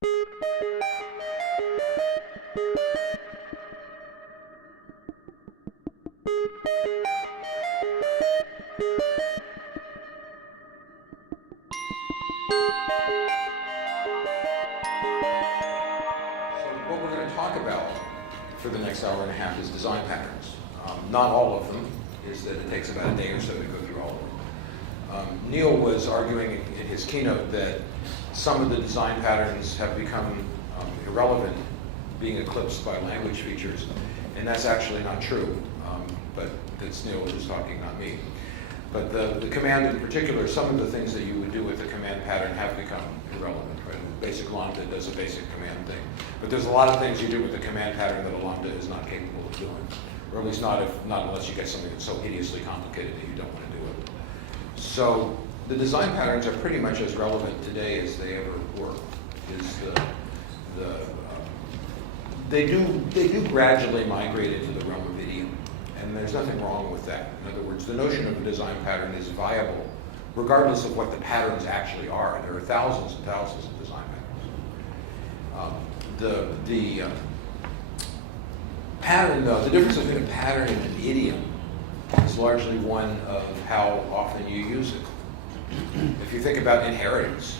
What we're going to talk about for the next hour and a half is design patterns. Not all of them, is that it takes about a day or so to go through all of them. Neil was arguing in his keynote that some of the design patterns have become irrelevant, being eclipsed by language features, and that's actually not true, but that's Neil who's talking, not me. But the command in particular, some of the things that you would do with the command pattern have become irrelevant, right? Basic lambda does a basic command thing. But there's a lot of things you do with the command pattern that a lambda is not capable of doing. Or at least not unless you get something that's so hideously complicated that you don't want to do it. So the design patterns are pretty much as relevant today as they ever were. They do gradually migrate into the realm of idiom. And there's nothing wrong with that. In other words, the notion of a design pattern is viable regardless of what the patterns actually are. There are thousands and thousands of design patterns. Pattern, though, the difference between a pattern and an idiom is largely one of how often you use it. If you think about inheritance,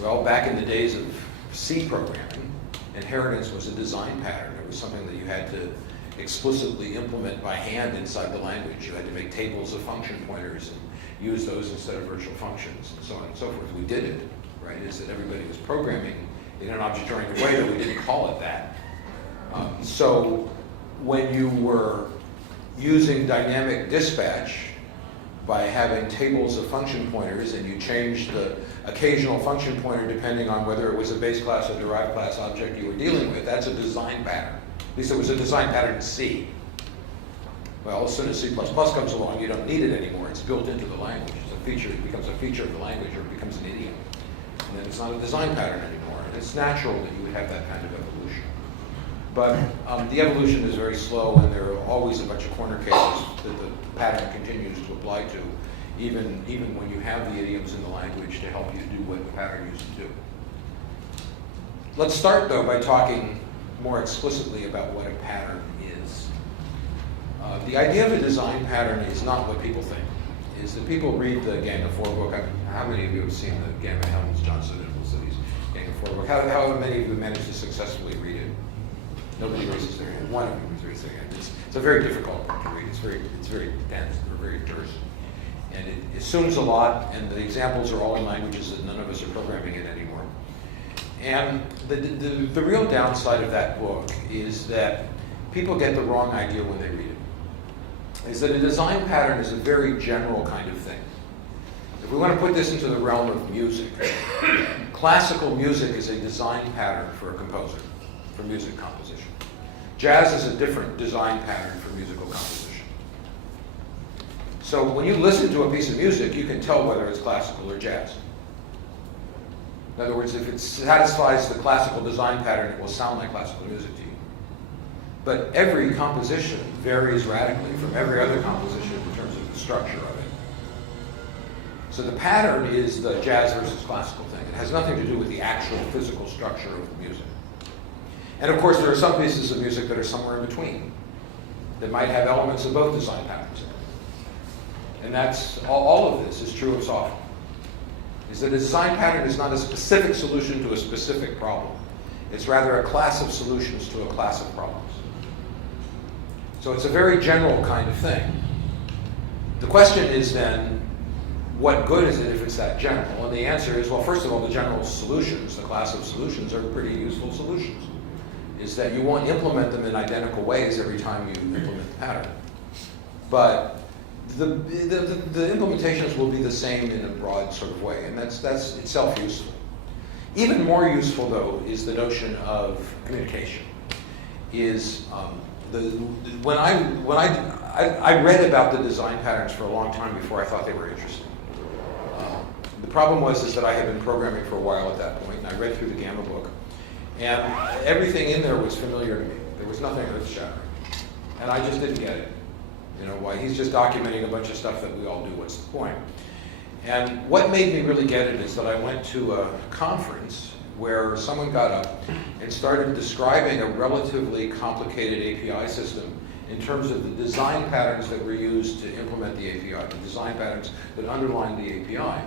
well, back in the days of C programming, inheritance was a design pattern. It was something that you had to explicitly implement by hand inside the language. You had to make tables of function pointers and use those instead of virtual functions, and so on and so forth. We did it, right? Is that everybody was programming in an object-oriented way that we didn't call it that. So when you were using dynamic dispatch by having tables of function pointers and you changed the occasional function pointer depending on whether it was a base class or derived class object you were dealing with, that's a design pattern. At least it was a design pattern in C. Well, as soon as C++ comes along, you don't need it anymore. It's built into the language. It's a feature. It becomes a feature of the language, or it becomes an idiom. And then it's not a design pattern anymore. And it's natural that you would have that kind of evolution. But the evolution is very slow, and there are always a bunch of corner cases that the pattern continues to apply to, even when you have the idioms in the language to help you do what the pattern used to do. Let's start, though, by talking more explicitly about what a pattern is. The idea of a design pattern is not what people think. Is that people read the Gang of Four book. How many of you have seen the Gang of Helms, Johnson, and Cities Gang of Four book? How many of you managed to successfully read it? Nobody raises their hand. One of you is raising their hand. It's a very difficult book to read. It's very dense. They're very terse. And it assumes a lot, and the examples are all in languages that none of us are programming in anymore. And the real downside of that book is that people get the wrong idea when they read it. Is that a design pattern is a very general kind of thing. If we want to put this into the realm of music, classical music is a design pattern for a composer, for music composition. Jazz is a different design pattern for musical composition. So when you listen to a piece of music, you can tell whether it's classical or jazz. In other words, if it satisfies the classical design pattern, it will sound like classical music to you. But every composition varies radically from every other composition in terms of the structure of it. So the pattern is the jazz versus classical thing. It has nothing to do with the actual physical structure of the music. And of course, there are some pieces of music that are somewhere in between that might have elements of both design patterns in it. And that's all of this is true of software. Is that a design pattern is not a specific solution to a specific problem. It's rather a class of solutions to a class of problems. So it's a very general kind of thing. The question is then, what good is it if it's that general? And the answer is, well, first of all, the general solutions, the class of solutions, are pretty useful solutions. Is that you won't implement them in identical ways every time you implement the pattern. But the implementations will be the same in a broad sort of way, and that's itself useful. Even more useful, though, is the notion of communication. When I read about the design patterns for a long time before I thought they were interesting. The problem was that I had been programming for a while at that point, and I read through the Gamma book, and everything in there was familiar to me. There was nothing earth-shattering, and I just didn't get it. You know, why he's just documenting a bunch of stuff that we all do. What's the point? And what made me really get it is that I went to a conference where someone got up and started describing a relatively complicated API system in terms of the design patterns that were used to implement the API, the design patterns that underline the API.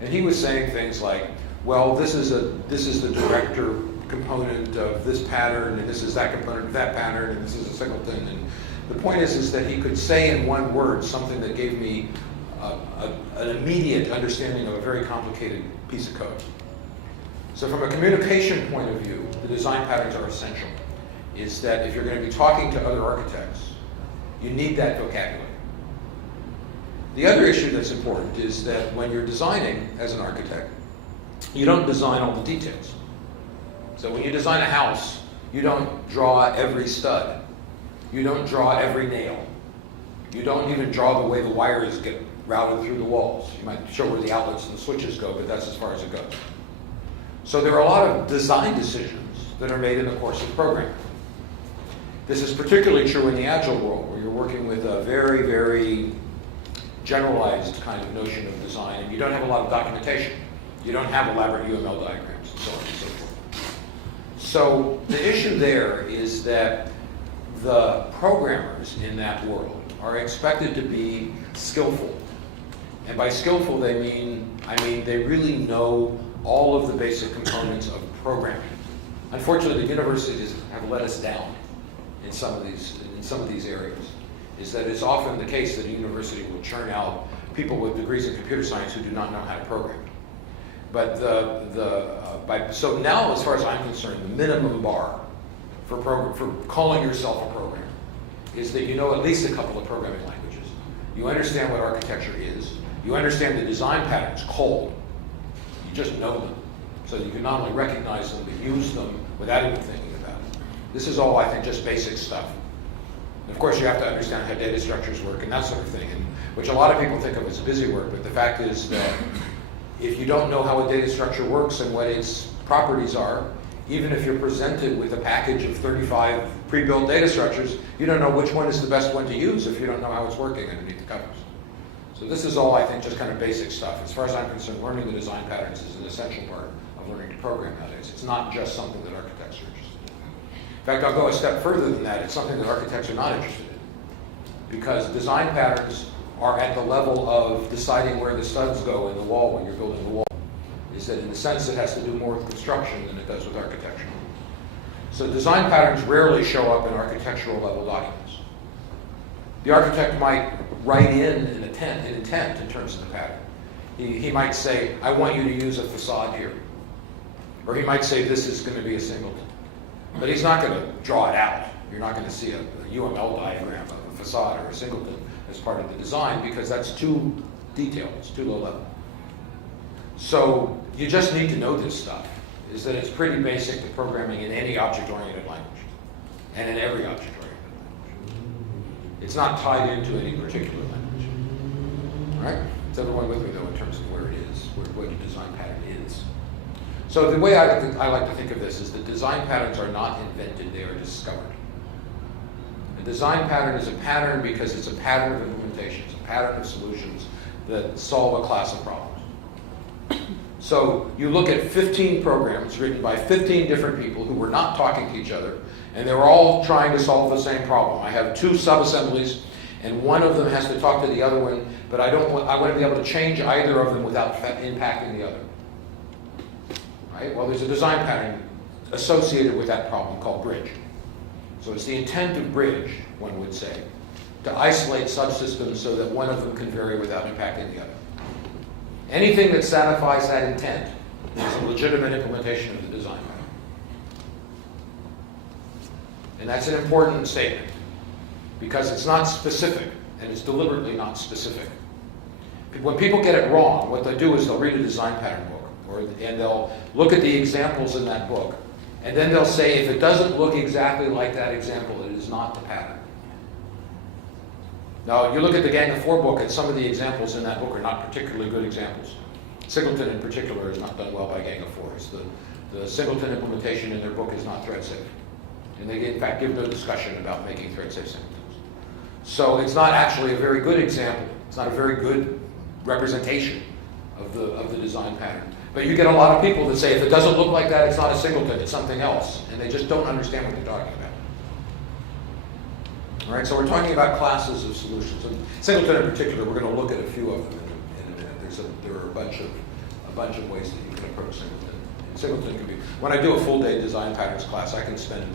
And he was saying things like, well, this is the director component of this pattern, and this is that component of that pattern, and this is a singleton. And the point is that he could say in one word something that gave me an immediate understanding of a very complicated piece of code. So from a communication point of view, the design patterns are essential. Is that if you're going to be talking to other architects, you need that vocabulary. The other issue that's important is that when you're designing as an architect, you don't design all the details. So when you design a house, you don't draw every stud. You don't draw every nail. You don't even draw the way the wires get routed through the walls. You might show where the outlets and the switches go, but that's as far as it goes. So there are a lot of design decisions that are made in the course of programming. This is particularly true in the Agile world, where you're working with a very, very generalized kind of notion of design, and you don't have a lot of documentation. You don't have elaborate UML diagrams, and so on and so forth. So the issue there is that the programmers in that world are expected to be skillful. And by skillful, I mean they really know all of the basic components of programming. Unfortunately, the universities have let us down in some of these areas. Is that it's often the case that a university will churn out people with degrees in computer science who do not know how to program. But so now, as far as I'm concerned, the minimum bar for calling yourself a programmer is that you know at least a couple of programming languages. You understand what architecture is. You understand the design patterns cold. You just know them. So you can not only recognize them, but use them without even thinking about it. This is all, I think, just basic stuff. And of course, you have to understand how data structures work and that sort of thing, which a lot of people think of as busy work, but the fact is that if you don't know how a data structure works and what its properties are, even if you're presented with a package of 35 pre-built data structures, you don't know which one is the best one to use if you don't know how it's working underneath the covers. So this is all, I think, just kind of basic stuff. As far as I'm concerned, learning the design patterns is an essential part of learning to program nowadays. It's not just something that architects are interested in. In fact, I'll go a step further than that. It's something that architects are not interested in, because design patterns are at the level of deciding where the studs go in the wall when you're building the wall. Is that in a sense it has to do more with construction than it does with architecture. So design patterns rarely show up in architectural level documents. The architect might write in an intent in terms of the pattern. He might say, I want you to use a facade here. Or he might say, this is going to be a singleton. But he's not going to draw it out. You're not going to see a UML diagram of a facade or a singleton as part of the design, because that's too detailed, it's too low level. So you just need to know this stuff, is that it's pretty basic to programming in any object-oriented language, and in every object-oriented language. It's not tied into any particular language. All right? Is everyone with me, though, in terms of where it is, what a design pattern is? So the way I like to think of this is that design patterns are not invented, they are discovered. A design pattern is a pattern because it's a pattern of implementations, a pattern of solutions that solve a class of problems. So you look at 15 programs written by 15 different people who were not talking to each other, and they were all trying to solve the same problem. I have two sub-assemblies, and one of them has to talk to the other one, but I want to be able to change either of them without impacting the other. Right? Well, there's a design pattern associated with that problem called bridge. So it's the intent of bridge, one would say, to isolate subsystems so that one of them can vary without impacting the other. Anything that satisfies that intent is a legitimate implementation of the design pattern. And that's an important statement, because it's not specific, and it's deliberately not specific. When people get it wrong, what they do is they'll read a design pattern book, and they'll look at the examples in that book, and then they'll say, if it doesn't look exactly like that example, it is not the pattern. Now, you look at the Gang of Four book, and some of the examples in that book are not particularly good examples. Singleton, in particular, is not done well by Gang of Four. The Singleton implementation in their book is not thread safe. And they, in fact, give no discussion about making thread safe singletons. So it's not actually a very good example. It's not a very good representation of the design pattern. But you get a lot of people that say, if it doesn't look like that, it's not a singleton, it's something else. And they just don't understand what they're talking about. All right, so we're talking about classes of solutions. And singleton in particular, we're going to look at a few of them in a minute. There are a bunch of ways that you can approach singleton. And singleton can be, when I do a full day design patterns class, I can spend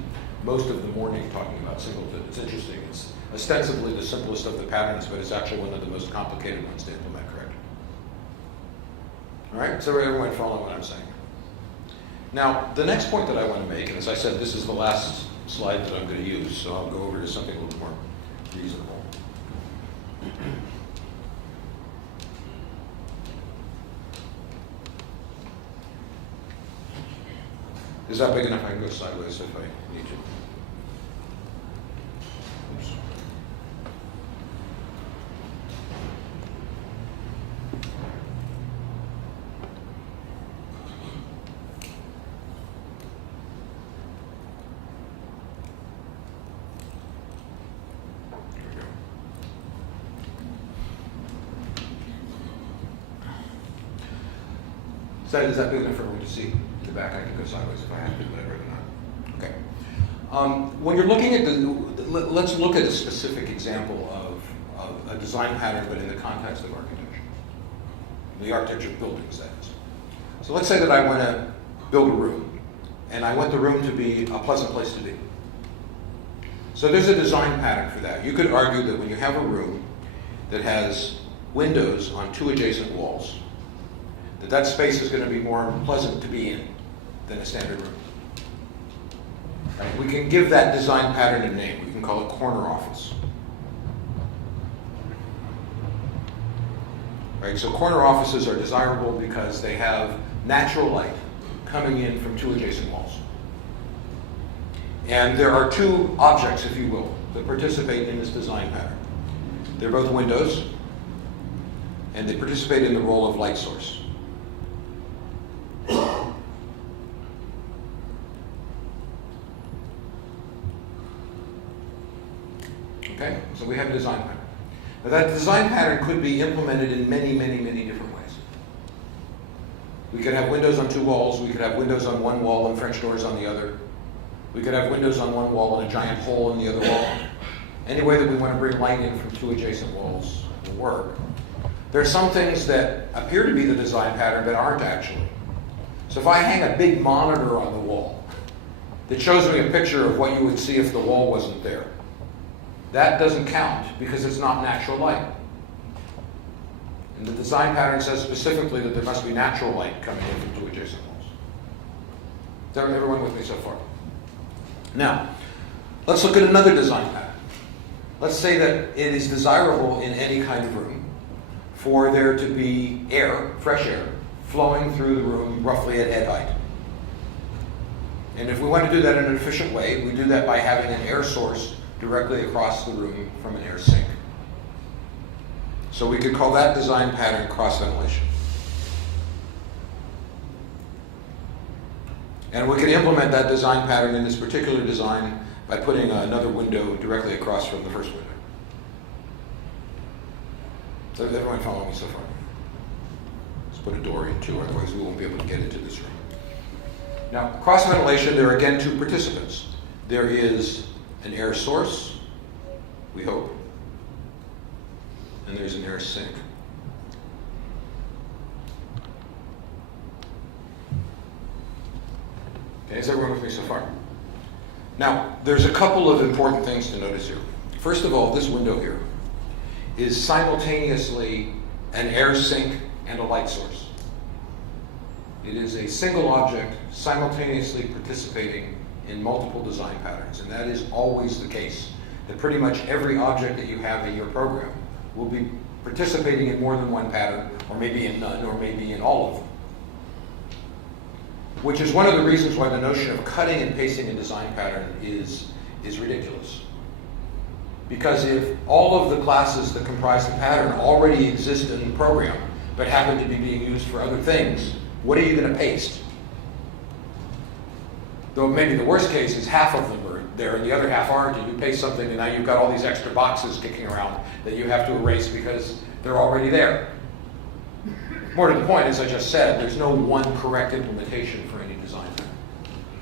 most of the morning talking about singleton. It's interesting. It's ostensibly the simplest of the patterns, but it's actually one of the most complicated ones to implement correctly. All right, so everyone follow what I'm saying. Now, the next point that I want to make, and as I said, this is the last slide that I'm going to use, so I'll go over to something a little more reasonable. Is that big enough? I can go sideways if I need to. Oops. Is that big enough for everyone to see? In the back, I can go sideways if I have to, but I'd rather not. Okay. When you're looking at let's look at a specific example of a design pattern, but in the context of architecture. The architecture of buildings, that is. So let's say that I want to build a room, and I want the room to be a pleasant place to be. So there's a design pattern for that. You could argue that when you have a room that has windows on two adjacent walls, that space is going to be more pleasant to be in than a standard room. Right? We can give that design pattern a name. We can call it corner office. Right? So corner offices are desirable because they have natural light coming in from two adjacent walls. And there are two objects, if you will, that participate in this design pattern. They're both windows, and they participate in the role of light source. Okay, so we have a design pattern. Now that design pattern could be implemented in many, many, many different ways. We could have windows on two walls. We could have windows on one wall and French doors on the other. We could have windows on one wall and a giant hole in the other wall. Any way that we want to bring light in from two adjacent walls will work. There are some things that appear to be the design pattern but aren't actually. So if I hang a big monitor on the wall that shows me a picture of what you would see if the wall wasn't there, that doesn't count because it's not natural light. And the design pattern says specifically that there must be natural light coming in from two adjacent walls. Is everyone with me so far? Now, let's look at another design pattern. Let's say that it is desirable in any kind of room for there to be air, fresh air, flowing through the room roughly at head height. And if we want to do that in an efficient way, we do that by having an air source directly across the room from an air sink. So we could call that design pattern cross ventilation. And we can implement that design pattern in this particular design by putting another window directly across from the first window. So is everyone following me so far? Let's put a door in too, otherwise we won't be able to get into this room. Now, cross ventilation, there are again two participants. There is an air source, we hope, and there's an air sink. Okay, is everyone with me so far? Now, there's a couple of important things to notice here. First of all, this window here is simultaneously an air sink and a light source. It is a single object simultaneously participating in multiple design patterns, and that is always the case. That pretty much every object that you have in your program will be participating in more than one pattern, or maybe in none, or maybe in all of them. Which is one of the reasons why the notion of cutting and pasting a design pattern is ridiculous. Because if all of the classes that comprise the pattern already exist in the program, but happen to be being used for other things, what are you going to paste? Though maybe the worst case is half of them are there and the other half aren't, and you paste something and now you've got all these extra boxes kicking around that you have to erase because they're already there. More to the point, as I just said, there's no one correct implementation for any design pattern.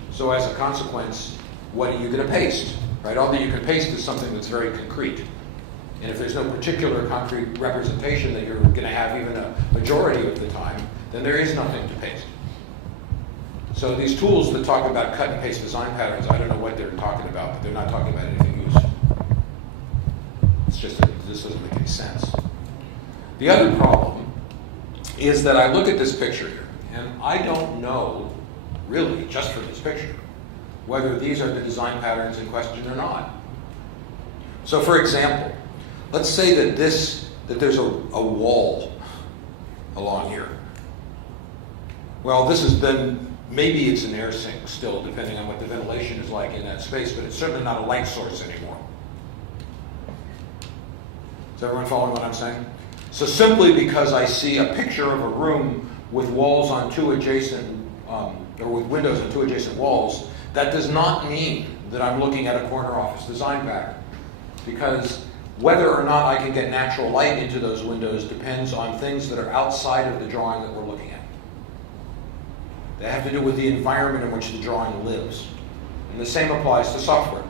So as a consequence, what are you going to paste? Right? All that you can paste is something that's very concrete. And if there's no particular concrete representation that you're going to have even a majority of the time, then there is nothing to paste. So these tools that talk about cut and paste design patterns, I don't know what they're talking about, but they're not talking about anything useful. It's just that this doesn't make any sense. The other problem is that I look at this picture here, and I don't know, really, just from this picture, whether these are the design patterns in question or not. So for example, let's say that there's a wall along here. Well, this has been, maybe it's an air sink still, depending on what the ventilation is like in that space, but it's certainly not a light source anymore. Is everyone following what I'm saying? So simply because I see a picture of a room with walls on two adjacent, or with windows on two adjacent walls, that does not mean that I'm looking at a corner office design pattern. Because whether or not I can get natural light into those windows depends on things that are outside of the drawing that we're looking at. They have to do with the environment in which the drawing lives. And the same applies to software,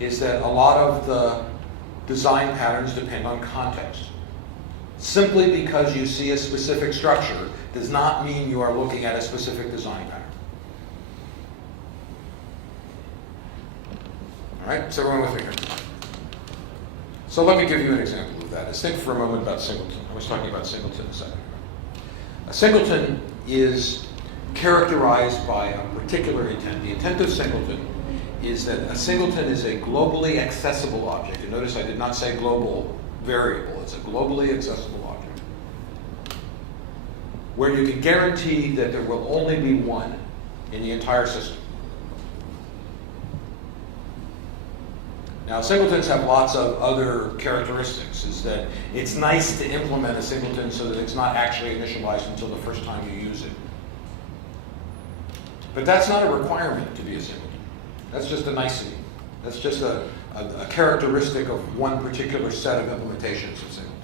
is that a lot of the design patterns depend on context. Simply because you see a specific structure does not mean you are looking at a specific design pattern. All right, is everyone with me here? So let me give you an example of that. Let's think for a moment about singleton. I was talking about singleton a second ago. A singleton is characterized by a particular intent. The intent of singleton is that a singleton is a globally accessible object. And notice I did not say global variable. It's a globally accessible object, where you can guarantee that there will only be one in the entire system. Now, singletons have lots of other characteristics. Is that it's nice to implement a singleton so that it's not actually initialized until the first time you use it. But that's not a requirement to be a singleton. That's just a nicety. That's just a characteristic of one particular set of implementations of singleton.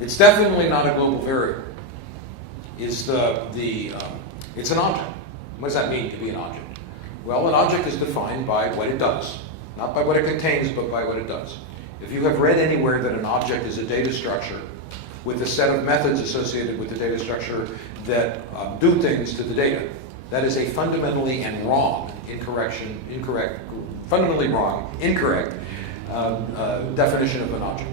It's definitely not a global variable. It's an object. What does that mean to be an object? Well, an object is defined by what it does, not by what it contains, but by what it does. If you have read anywhere that an object is a data structure with a set of methods associated with the data structure that do things to the data, that is a fundamentally and wrong, incorrect definition of an object.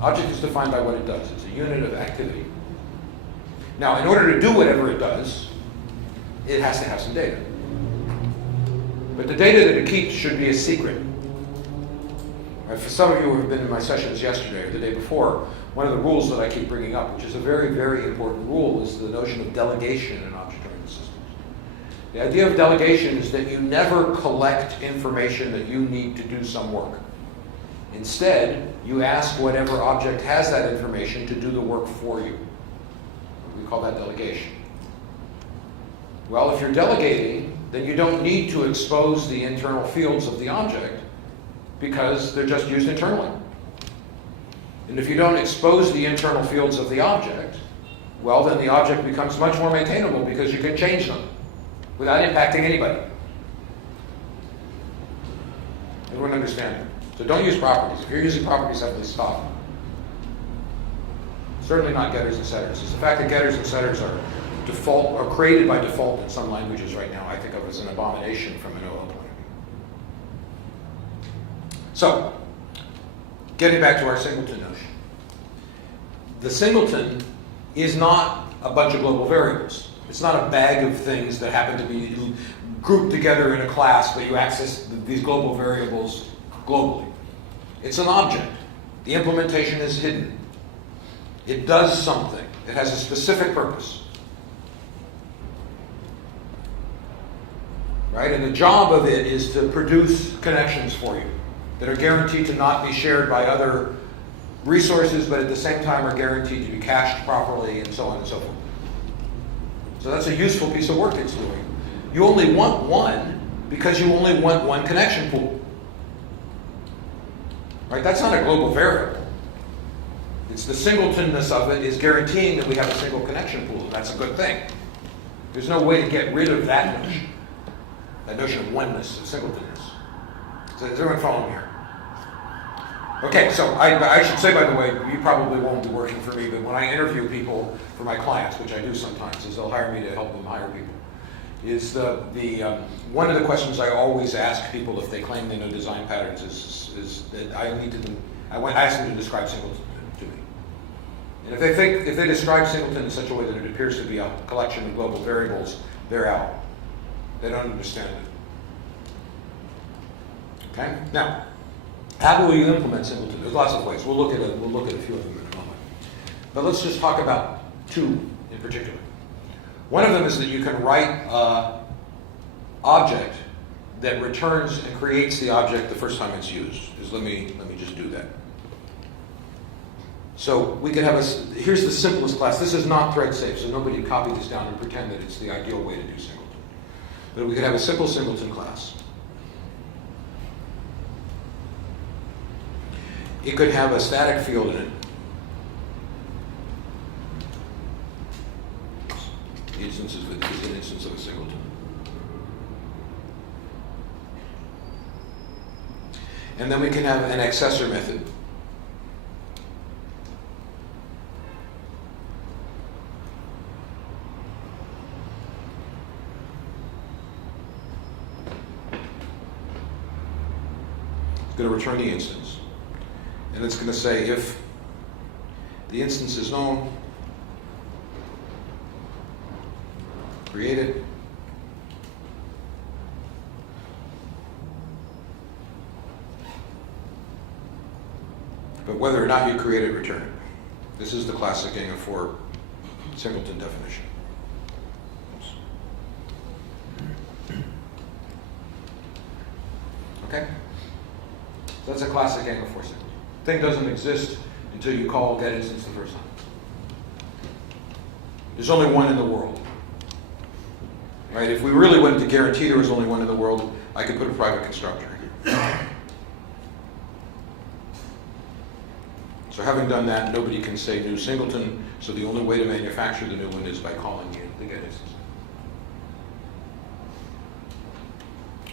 Object is defined by what it does. It's a unit of activity. Now, in order to do whatever it does, it has to have some data. But the data that it keeps should be a secret. Right, for some of you who have been in my sessions yesterday or the day before, one of the rules that I keep bringing up, which is a very, very important rule, is the notion of delegation in object-oriented systems. The idea of delegation is that you never collect information that you need to do some work. Instead, you ask whatever object has that information to do the work for you. We call that delegation. Well, if you're delegating, then you don't need to expose the internal fields of the object because they're just used internally. And if you don't expose the internal fields of the object, well, then the object becomes much more maintainable because you can change them without impacting anybody. Everyone understand? So don't use properties. If you're using properties, definitely stop. Certainly not getters and setters. It's the fact that getters and setters are default or created by default in some languages right now, I think of as an abomination from an OO point of view. So, getting back to our singleton notion. The singleton is not a bunch of global variables. It's not a bag of things that happen to be grouped together in a class, but you access these global variables globally. It's an object. The implementation is hidden. It does something. It has a specific purpose. Right? And the job of it is to produce connections for you that are guaranteed to not be shared by other resources, but at the same time are guaranteed to be cached properly and so on and so forth. So that's a useful piece of work it's doing. You only want one because you only want one connection pool. Right? That's not a global variable. It's the singletonness of it is guaranteeing that we have a single connection pool. That's a good thing. There's no way to get rid of that notion of oneness, of singletonness. So is everyone following here? Okay, so I should say, by the way, you probably won't be working for me, but when I interview people for my clients, which I do sometimes, is they'll hire me to help them hire people, is one of the questions I always ask people if they claim they know design patterns is that I ask them to describe singleton to me. And if they describe singleton in such a way that it appears to be a collection of global variables, they're out. They don't understand it. Okay? Now, how do you implement singleton? There's lots of ways. We'll look at a few of them in a moment. But let's just talk about two in particular. One of them is that you can write an object that returns and creates the object the first time it's used. Let me just do that. So we could have here's the simplest class. This is not thread safe, so nobody copy this down and pretend that it's the ideal way to do singleton. But we could have a simple singleton class. It could have a static field in it. The instance is an instance of a singleton. And then we can have an accessor method. It's going to return the instance. And it's going to say if the instance is known, create it. But whether or not you create it, return it. This is the classic Gang of Four singleton definition. Okay? So that's a classic Gang of Four singleton. Thing doesn't exist until you call get instance the first time. There's only one in the world. Right? If we really wanted to guarantee there was only one in the world, I could put a private constructor. So having done that, nobody can say new singleton, so the only way to manufacture the new one is by calling in the get instance.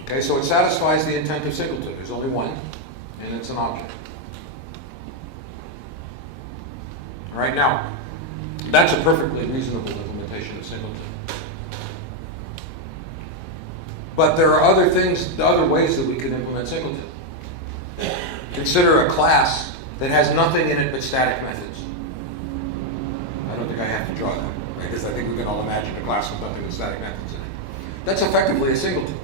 Okay, so it satisfies the intent of singleton. There's only one, and it's an object. All right, now, that's a perfectly reasonable implementation of singleton. But there are other ways that we can implement singleton. Consider a class that has nothing in it but static methods. I don't think I have to draw that, right? Because I think we can all imagine a class with nothing but static methods in it. That's effectively a singleton.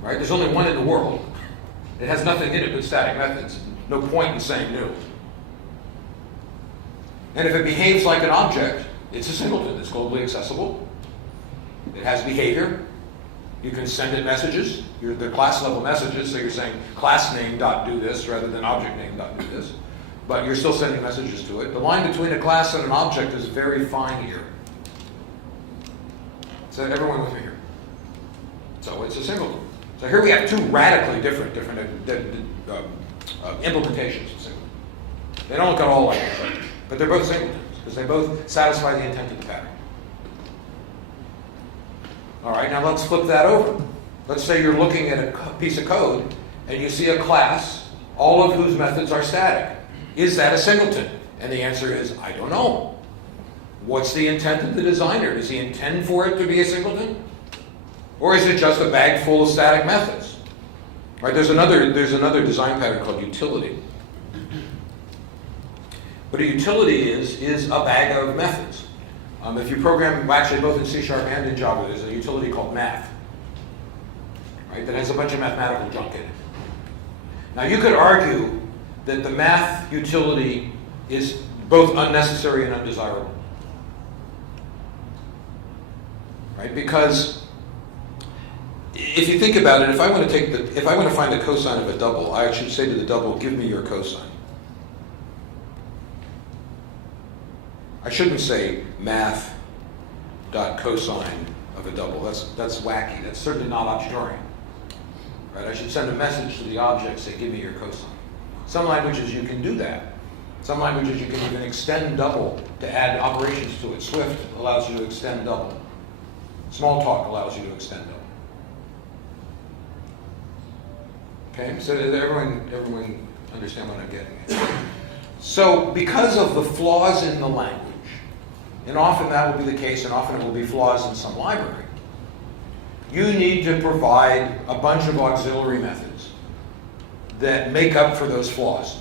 Right? There's only one in the world. It has nothing in it but static methods. No point in saying new. And if it behaves like an object, it's a singleton. It's globally accessible. It has behavior. You can send it messages. They're class level messages, so you're saying class name dot do this rather than object name dot do this. But you're still sending messages to it. The line between a class and an object is very fine here. So everyone with me here? So it's a singleton. So here we have two radically different implementations of singleton. They don't look at all like each other, but they're both singletons because they both satisfy the intent of the pattern. All right, now let's flip that over. Let's say you're looking at a piece of code and you see a class, all of whose methods are static. Is that a singleton? And the answer is, I don't know. What's the intent of the designer? Does he intend for it to be a singleton? Or is it just a bag full of static methods? Right? There's another design pattern called utility. What a utility is a bag of methods. If you program, well, actually both in C# and in Java, there's a utility called math, right? That has a bunch of mathematical junk in it. Now you could argue that the math utility is both unnecessary and undesirable, right? Because if you think about it, if I want to find the cosine of a double, I should say to the double, give me your cosine. I shouldn't say math dot cosine of a double. That's wacky. That's certainly not object-oriented. Right? I should send a message to the object, say, give me your cosine. Some languages you can do that. Some languages you can even extend double to add operations to it. Swift allows you to extend double. Smalltalk allows you to extend double. Okay, so does everyone understand what I'm getting at? So because of the flaws in the language, and often that will be the case, and often it will be flaws in some library, you need to provide a bunch of auxiliary methods that make up for those flaws.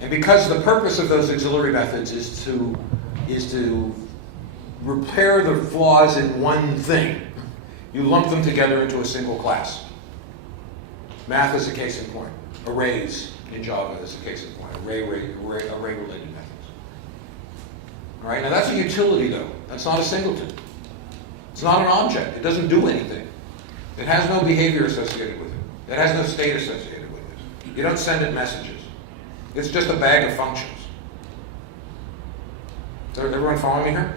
And because the purpose of those auxiliary methods is to repair the flaws in one thing, you lump them together into a single class. Math is a case in point. Arrays in Java is a case in point. Array-related methods. All right, now that's a utility though. That's not a singleton. It's not an object. It doesn't do anything. It has no behavior associated with it. It has no state associated with it. You don't send it messages. It's just a bag of functions. Is everyone following me here?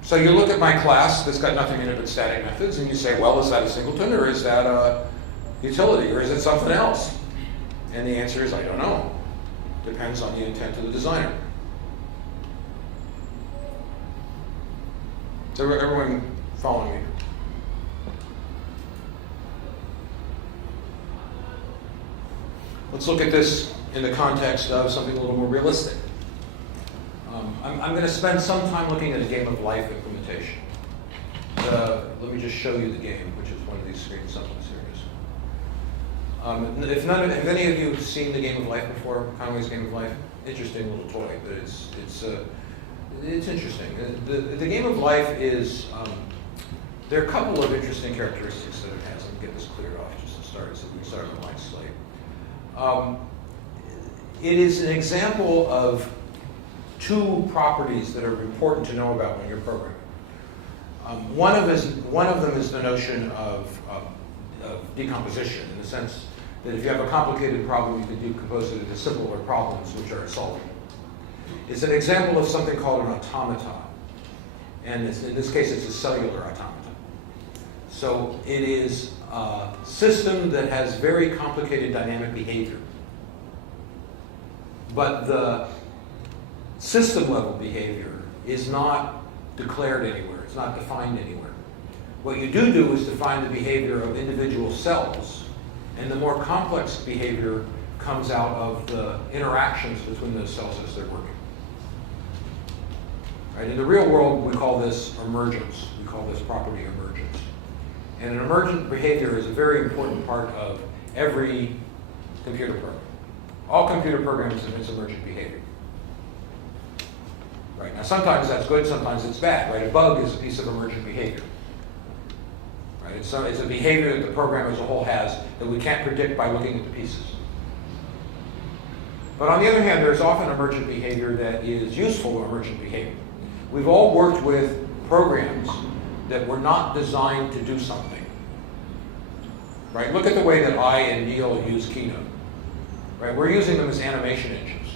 So you look at my class that's got nothing in it but static methods, and you say, well, is that a singleton, or is that a utility, or is it something else? And the answer is, I don't know. Depends on the intent of the designer. Is everyone following me? Let's look at this in the context of something a little more realistic. I'm going to spend some time looking at a game of life implementation. Let me just show you the game, which is one of these screens someplace here it is. Have any of you seen the game of life before? Conway's Game of Life? Interesting little toy, but it's interesting. The game of life is, there are a couple of interesting characteristics that it has. Let me get this cleared off just to start, so we can start on a blank slate. It is an example of two properties that are important to know about when you're programming. One of them is the notion of decomposition, in the sense that if you have a complicated problem, you can decompose it into simpler problems which are solvable. It's an example of something called an automaton, and in this case it's a cellular automaton. So it is a system that has very complicated dynamic behavior. But the system level behavior is not declared anywhere. It's not defined anywhere. What you do is define the behavior of individual cells, and the more complex behavior comes out of the interactions between those cells as they're working. Right? In the real world, we call this emergence. We call this property emergence. And an emergent behavior is a very important part of every computer program. All computer programs have its emergent behavior. Right? Now, sometimes that's good, sometimes it's bad. Right? A bug is a piece of emergent behavior. Right? It's a behavior that the program as a whole has that we can't predict by looking at the pieces. But on the other hand, there's often emergent behavior that is useful emergent behavior. We've all worked with programs that were not designed to do something. Right? Look at the way that I and Neil use Keynote. Right? We're using them as animation engines.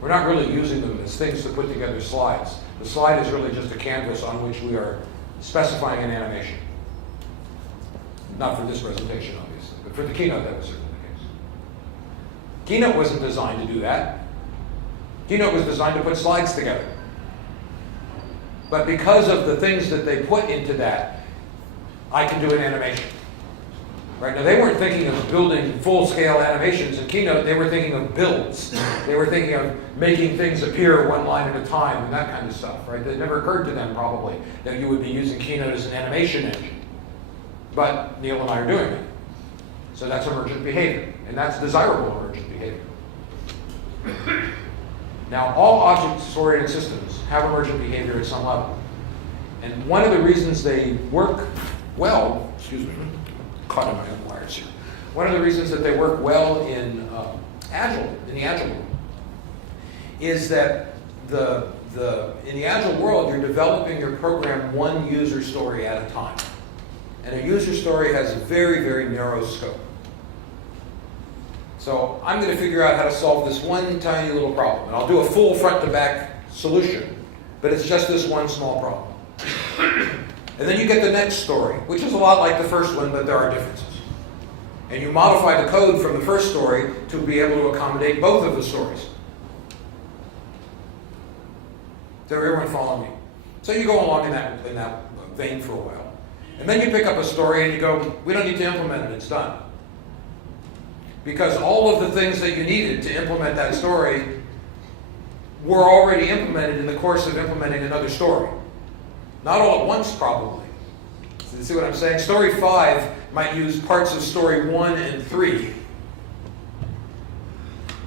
We're not really using them as things to put together slides. The slide is really just a canvas on which we are specifying an animation. Not for this presentation, obviously, but for the Keynote, that was certainly the case. Keynote wasn't designed to do that. Keynote was designed to put slides together. But because of the things that they put into that, I can do an animation. Right? Now, they weren't thinking of building full-scale animations in Keynote. They were thinking of builds. They were thinking of making things appear one line at a time and that kind of stuff. Right? It never occurred to them, probably, that you would be using Keynote as an animation engine. But Neil and I are doing it. So that's emergent behavior. And that's desirable emergent behavior. Now, all object-oriented systems have emergent behavior at some level. And one of the reasons they work well, caught in my own wires here. One of the reasons that they work well in the Agile world, is that in the Agile world, you're developing your program one user story at a time. And a user story has a very, very narrow scope. So I'm going to figure out how to solve this one tiny little problem. And I'll do a full front-to-back solution, but it's just this one small problem. And then you get the next story, which is a lot like the first one, but there are differences. And you modify the code from the first story to be able to accommodate both of the stories. Does everyone follow me? So you go along in that vein for a while. And then you pick up a story and you go, we don't need to implement it, it's done. Because all of the things that you needed to implement that story were already implemented in the course of implementing another story. Not all at once, probably. So you see what I'm saying? Story 5 might use parts of story 1 and 3.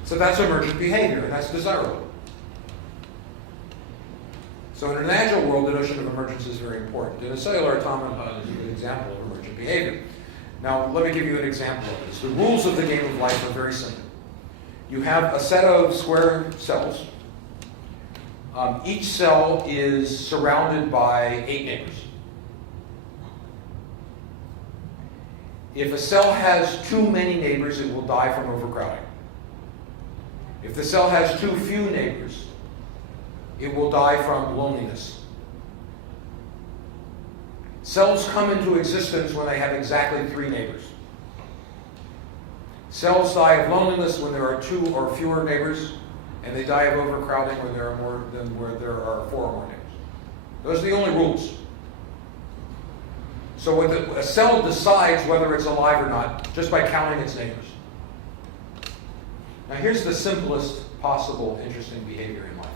So that's emergent behavior, and that's desirable. So in an agile world, the notion of emergence is very important. And a cellular automaton is a good example of emergent behavior. Now, let me give you an example of this. The rules of the game of life are very simple. You have a set of square cells. Each cell is surrounded by 8 neighbors. If a cell has too many neighbors, it will die from overcrowding. If the cell has too few neighbors, it will die from loneliness. Cells come into existence when they have exactly 3 neighbors. Cells die of loneliness when there are 2 or fewer neighbors, and they die of overcrowding when there are more than where there are 4 or more neighbors. Those are the only rules. So when a cell decides whether it's alive or not just by counting its neighbors. Now here's the simplest possible interesting behavior in life.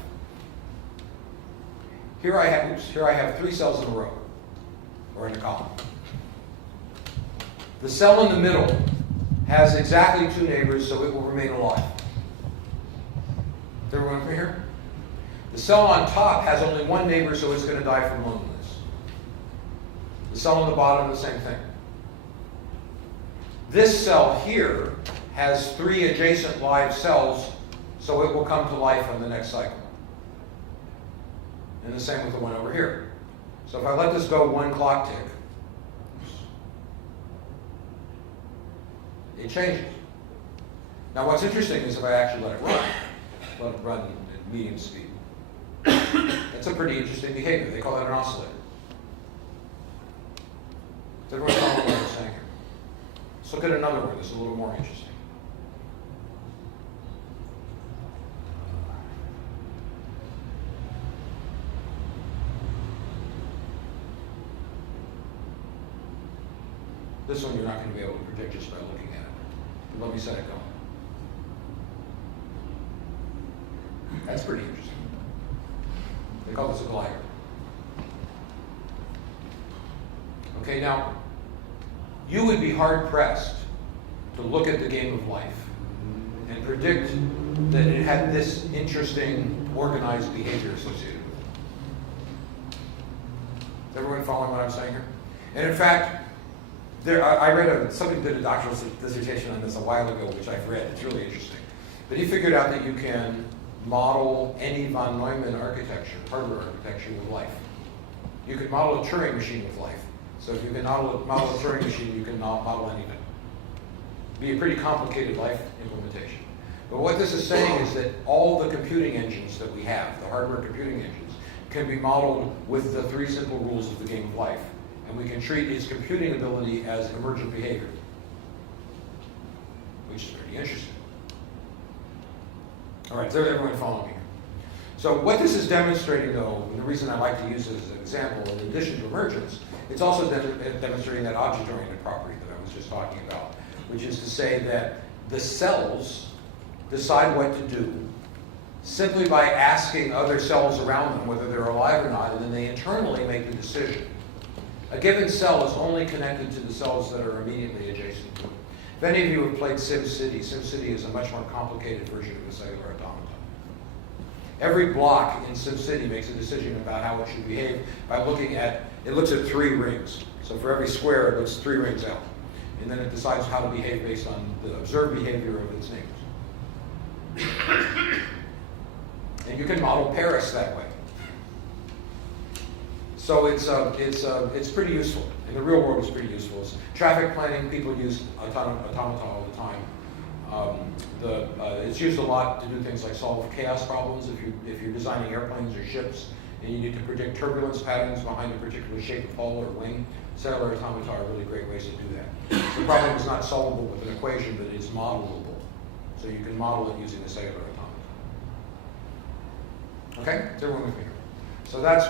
Here I have 3 cells in a row, or in a column. The cell in the middle has exactly 2 neighbors, so it will remain alive. Is everyone here? The cell on top has only 1 neighbor, so it's going to die from loneliness. The cell on the bottom, the same thing. This cell here has 3 adjacent live cells, so it will come to life on the next cycle. And the same with the one over here. So if I let this go 1 clock tick, it changes. Now what's interesting is if I actually let it run at medium speed. It's a pretty interesting behavior. They call that an oscillator. Does everyone follow what I'm saying here? Let's look at another one that's a little more interesting. This one you're not going to be able to predict just by looking at it. But let me set it going. That's pretty interesting. They call this a glider. Okay, now, you would be hard-pressed to look at the game of life and predict that it had this interesting, organized behavior associated with it. Is everyone following what I'm saying here? And in fact, I read somebody did a doctoral dissertation on this a while ago, which I've read. It's really interesting. But he figured out that you can model any von Neumann architecture, hardware architecture, with life. You could model a Turing machine with life. So if you can model a Turing machine, you can model anything. It'd be a pretty complicated life implementation. But what this is saying is that all the computing engines that we have, the hardware computing engines, can be modeled with the 3 simple rules of the game of life. And we can treat its computing ability as emergent behavior, which is pretty interesting. All right, so everyone follow me. So what this is demonstrating, though, and the reason I like to use this as an example, in addition to emergence, it's also demonstrating that object-oriented property that I was just talking about, which is to say that the cells decide what to do simply by asking other cells around them whether they're alive or not, and then they internally make the decision. A given cell is only connected to the cells that are immediately adjacent to it. If any of you have played SimCity, SimCity is a much more complicated version of a cellular automaton. Every block in SimCity makes a decision about how it should behave by looking at, it looks at 3 rings. So for every square, it looks 3 rings out. And then it decides how to behave based on the observed behavior of its neighbors. And you can model Paris that way. So it's pretty useful. In the real world, it's pretty useful. It's traffic planning, people use automata all the time. It's used a lot to do things like solve chaos problems. If you're designing airplanes or ships, and you need to predict turbulence patterns behind a particular shape of hull or wing. Cellular automata are really great ways to do that. The problem is not solvable with an equation, but it's modelable. So you can model it using a cellular automata. Okay, is everyone with me? So that's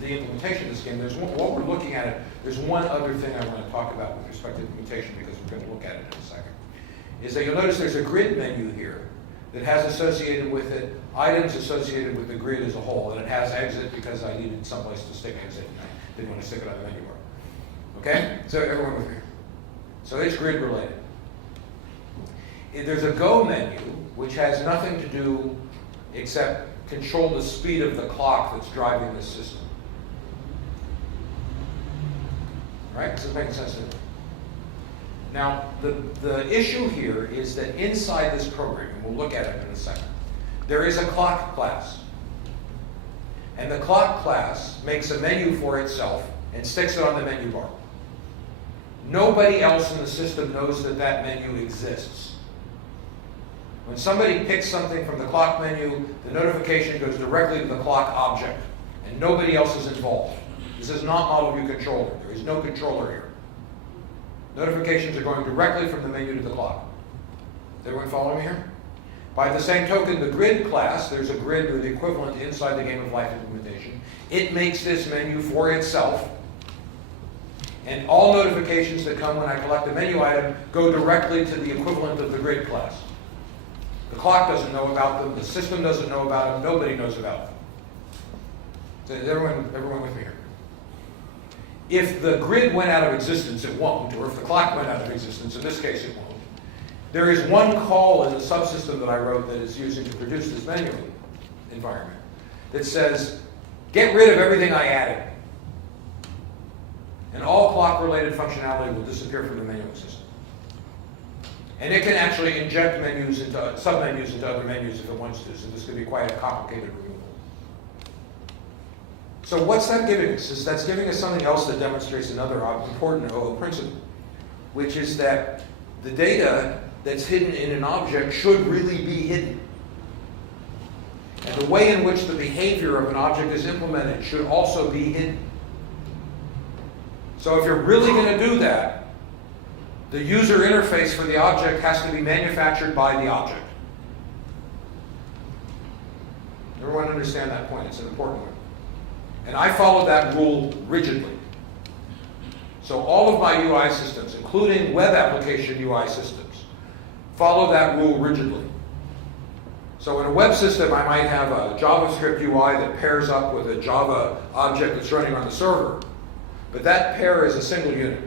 the implementation of this game. What we're looking at it. There's one other thing I want to talk about with respect to implementation, because we're going to look at it in a second. Is that you'll notice there's a grid menu here that has associated with it items associated with the grid as a whole, and it has exit because I needed someplace to stick exit, and I didn't want to stick it on the menu bar. Okay, so everyone with me? So it's grid related. There's a go menu, which has nothing to do except control the speed of the clock that's driving this system. Right? Does it make sense to you? Now, the issue here is that inside this program, and we'll look at it in a second, there is a clock class. And the clock class makes a menu for itself and sticks it on the menu bar. Nobody else in the system knows that that menu exists. When somebody picks something from the clock menu, the notification goes directly to the clock object, and nobody else is involved. This is not model view controller. There is no controller here. Notifications are going directly from the menu to the clock. Is everyone following me here? By the same token, the grid class, there's a grid or the equivalent inside the game of life implementation. It makes this menu for itself. And all notifications that come when I collect a menu item go directly to the equivalent of the grid class. The clock doesn't know about them. The system doesn't know about them. Nobody knows about them. So is everyone with me here? If the grid went out of existence, it won't. Or if the clock went out of existence, in this case, it won't. There is one call in the subsystem that I wrote that is using to produce this menu environment that says, get rid of everything I added. And all clock-related functionality will disappear from the menuing system. And it can actually inject menus into submenus into other menus if it wants to. So this could be quite a complicated removal. So what's that giving us? That's giving us something else that demonstrates another important OO principle, which is that the data that's hidden in an object should really be hidden. And the way in which the behavior of an object is implemented should also be hidden. So if you're really going to do that, the user interface for the object has to be manufactured by the object. Everyone understand that point? It's an important one. And I follow that rule rigidly. So all of my UI systems, including web application UI systems, follow that rule rigidly. So in a web system, I might have a JavaScript UI that pairs up with a Java object that's running on the server. But that pair is a single unit.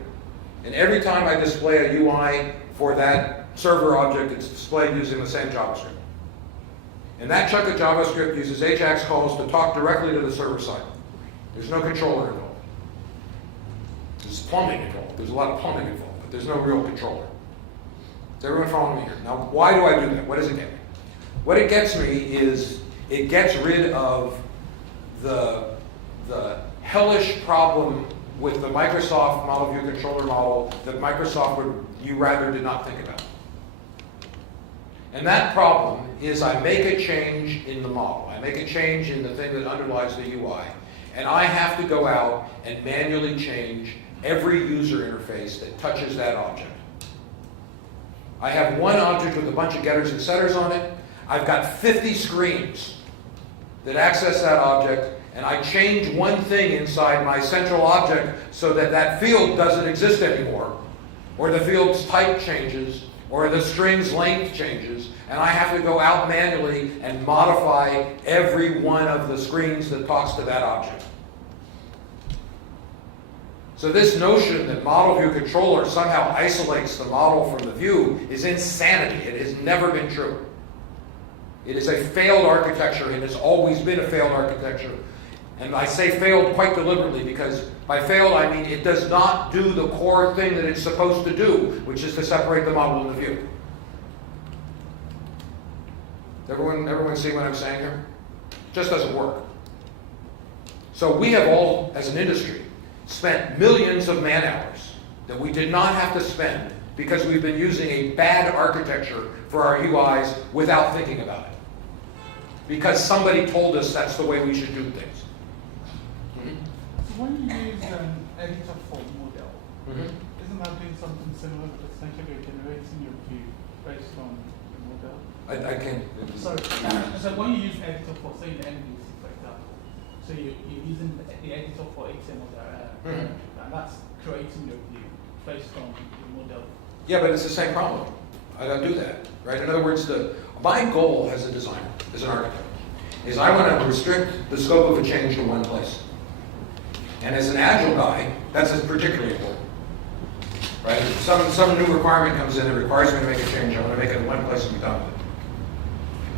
And every time I display a UI for that server object, it's displayed using the same JavaScript. And that chunk of JavaScript uses AJAX calls to talk directly to the server side. There's no controller involved. There's plumbing involved. There's a lot of plumbing involved, but there's no real controller. Is everyone following me here? Now, why do I do that? What does it get me? What it gets me is it gets rid of the hellish problem with the Microsoft model view controller model that Microsoft you rather did not think about. And that problem is I make a change in the model. I make a change in the thing that underlies the UI. And I have to go out and manually change every user interface that touches that object. I have one object with a bunch of getters and setters on it. I've got 50 screens that access that object, and I change one thing inside my central object so that that field doesn't exist anymore, or the field's type changes, or the string's length changes, and I have to go out manually and modify every one of the screens that talks to that object. So this notion that model view controller somehow isolates the model from the view is insanity. It has never been true. It is a failed architecture. It has always been a failed architecture. And I say failed quite deliberately because by failed I mean it does not do the core thing that it's supposed to do, which is to separate the model and the view. Everyone see what I'm saying here? It just doesn't work. So we have all, as an industry, spent millions of man hours that we did not have to spend because we've been using a bad architecture for our UIs without thinking about it. because somebody told us that's the way we should do things. So when you use an editor for model, isn't that doing something similar to essentially generating your view based on the model? I can't. Sorry. So when you use editor for, say, the MVC, for example, so you're using the editor for HTML, and that's creating your view based on the model. Yeah, but it's the same problem. I don't do that, right? In other words, my goal as a designer, as an architect, is I want to restrict the scope of a change to one place. And as an agile guy, that's particularly important, right? If some new requirement comes in that requires me to make a change, I want to make it in one place and be done with it.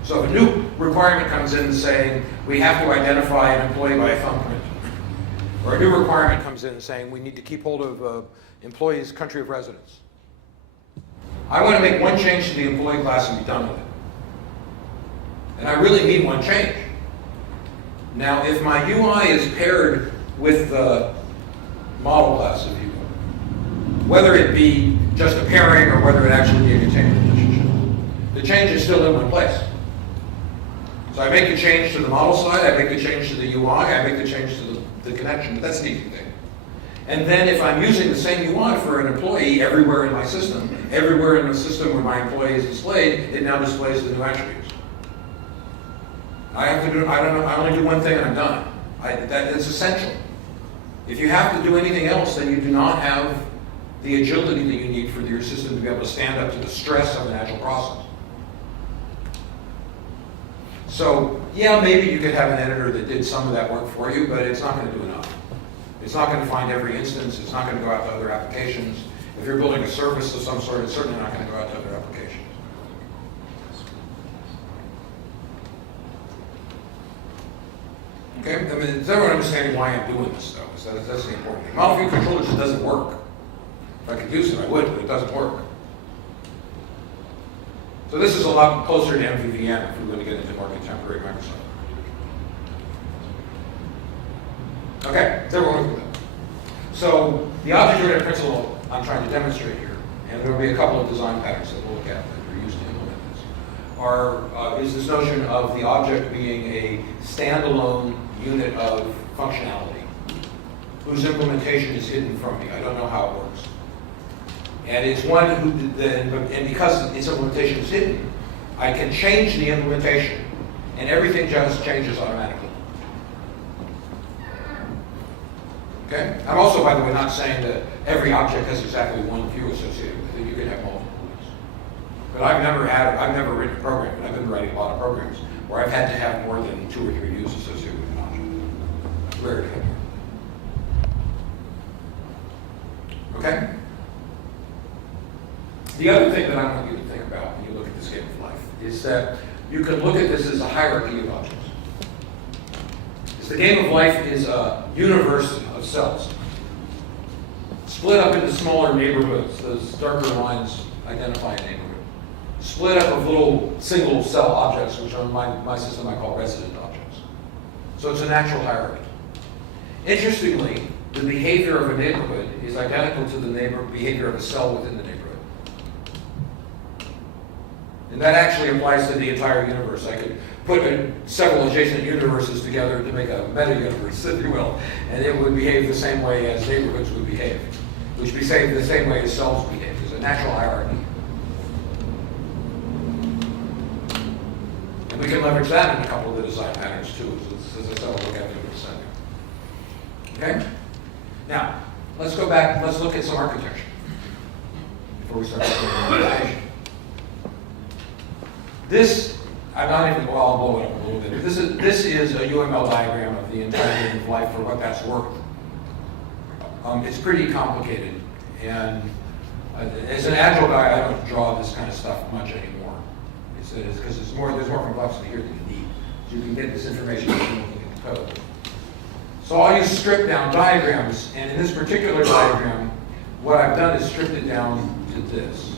So if a new requirement comes in saying we have to identify an employee by a thumbprint, or a new requirement comes in saying we need to keep hold of employee's country of residence, I want to make one change to the employee class and be done with it. And I really need one change. Now, if my UI is paired with the model class, if you will, whether it be just a pairing or whether it actually be a container relationship, the change is still in one place. So I make the change to the model side, I make the change to the UI, I make the change to the connection, but that's the easy thing. And then if I'm using the same UI for an employee everywhere in my system, everywhere in the system where my employee is displayed, it now displays the new attributes. I only do one thing and I'm done. That's essential. If you have to do anything else, then you do not have the agility that you need for your system to be able to stand up to the stress of an agile process. So, yeah, maybe you could have an editor that did some of that work for you, but it's not going to do enough. It's not going to find every instance. It's not going to go out to other applications. If you're building a service of some sort, it's certainly not going to go out to other applications. Okay, I mean, is everyone understanding why I'm doing this, though? That's the important thing. Model view controller just doesn't work. If I could use it, I would, but it doesn't work. So this is a lot closer to MVVM if we're going to get into more contemporary Microsoft. Okay, is everyone with that? So the object-oriented principle I'm trying to demonstrate here, and there will be a couple of design patterns that we'll look at that are used to implement this, is this notion of the object being a standalone unit of functionality whose implementation is hidden from me. I don't know how it works. And it's one who then, and because its implementation is hidden, I can change the implementation, and everything just changes automatically. Okay? I'm also, by the way, not saying that every object has exactly one view associated with it. You can have multiple views. But I've never written a program, and I've been writing a lot of programs where I've had to have more than 2 or 3 views associated with an object. It's rare to have more. Okay? The other thing that I want you to think about when you look at this game of life is that you can look at this as a hierarchy of objects. The game of life is a universe of cells, split up into smaller neighborhoods. Those darker lines identify a neighborhood. Split up of little single cell objects, which are in my system I call resident objects. So it's a natural hierarchy. Interestingly, the behavior of a neighborhood is identical to the behavior of a cell within the neighborhood. And that actually applies to the entire universe. I could put several adjacent universes together to make a meta-universe, if you will, and it would behave the same way as neighborhoods would behave, which would behave the same way as cells behave. There's a natural hierarchy. And we can leverage that in a couple of the design patterns too, as I said, I'll look at it in a second. Okay? Now, let's go back, let's look at some architecture before we start looking at implementation. This, I'm not even, well, I'll blow it up a little bit. This is a UML diagram of the entire game of life for what that's worth. It's pretty complicated, and as an agile guy, I don't draw this kind of stuff much anymore. Because there's more complexity here than you need. So you can get this information when you look at the code. So I'll use stripped down diagrams, and in this particular diagram, what I've done is stripped it down to this.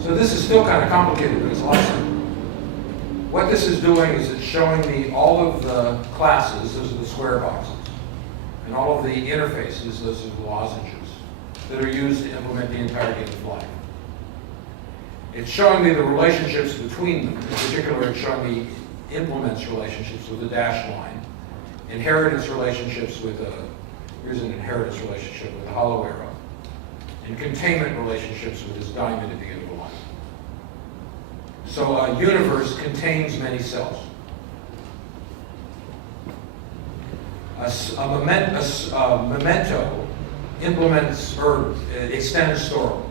So this is still kind of complicated, but it's awesome. What this is doing is it's showing me all of the classes, those are the square boxes, and all of the interfaces, those are the lozenges, that are used to implement the entire game of life. It's showing me the relationships between them. In particular, it's showing me implements relationships with a dashed line, inheritance relationships with a, here's an inheritance relationship with a hollow arrow, and containment relationships with this diamond at the end of the line. So a universe contains many cells. A memento implements or extends story.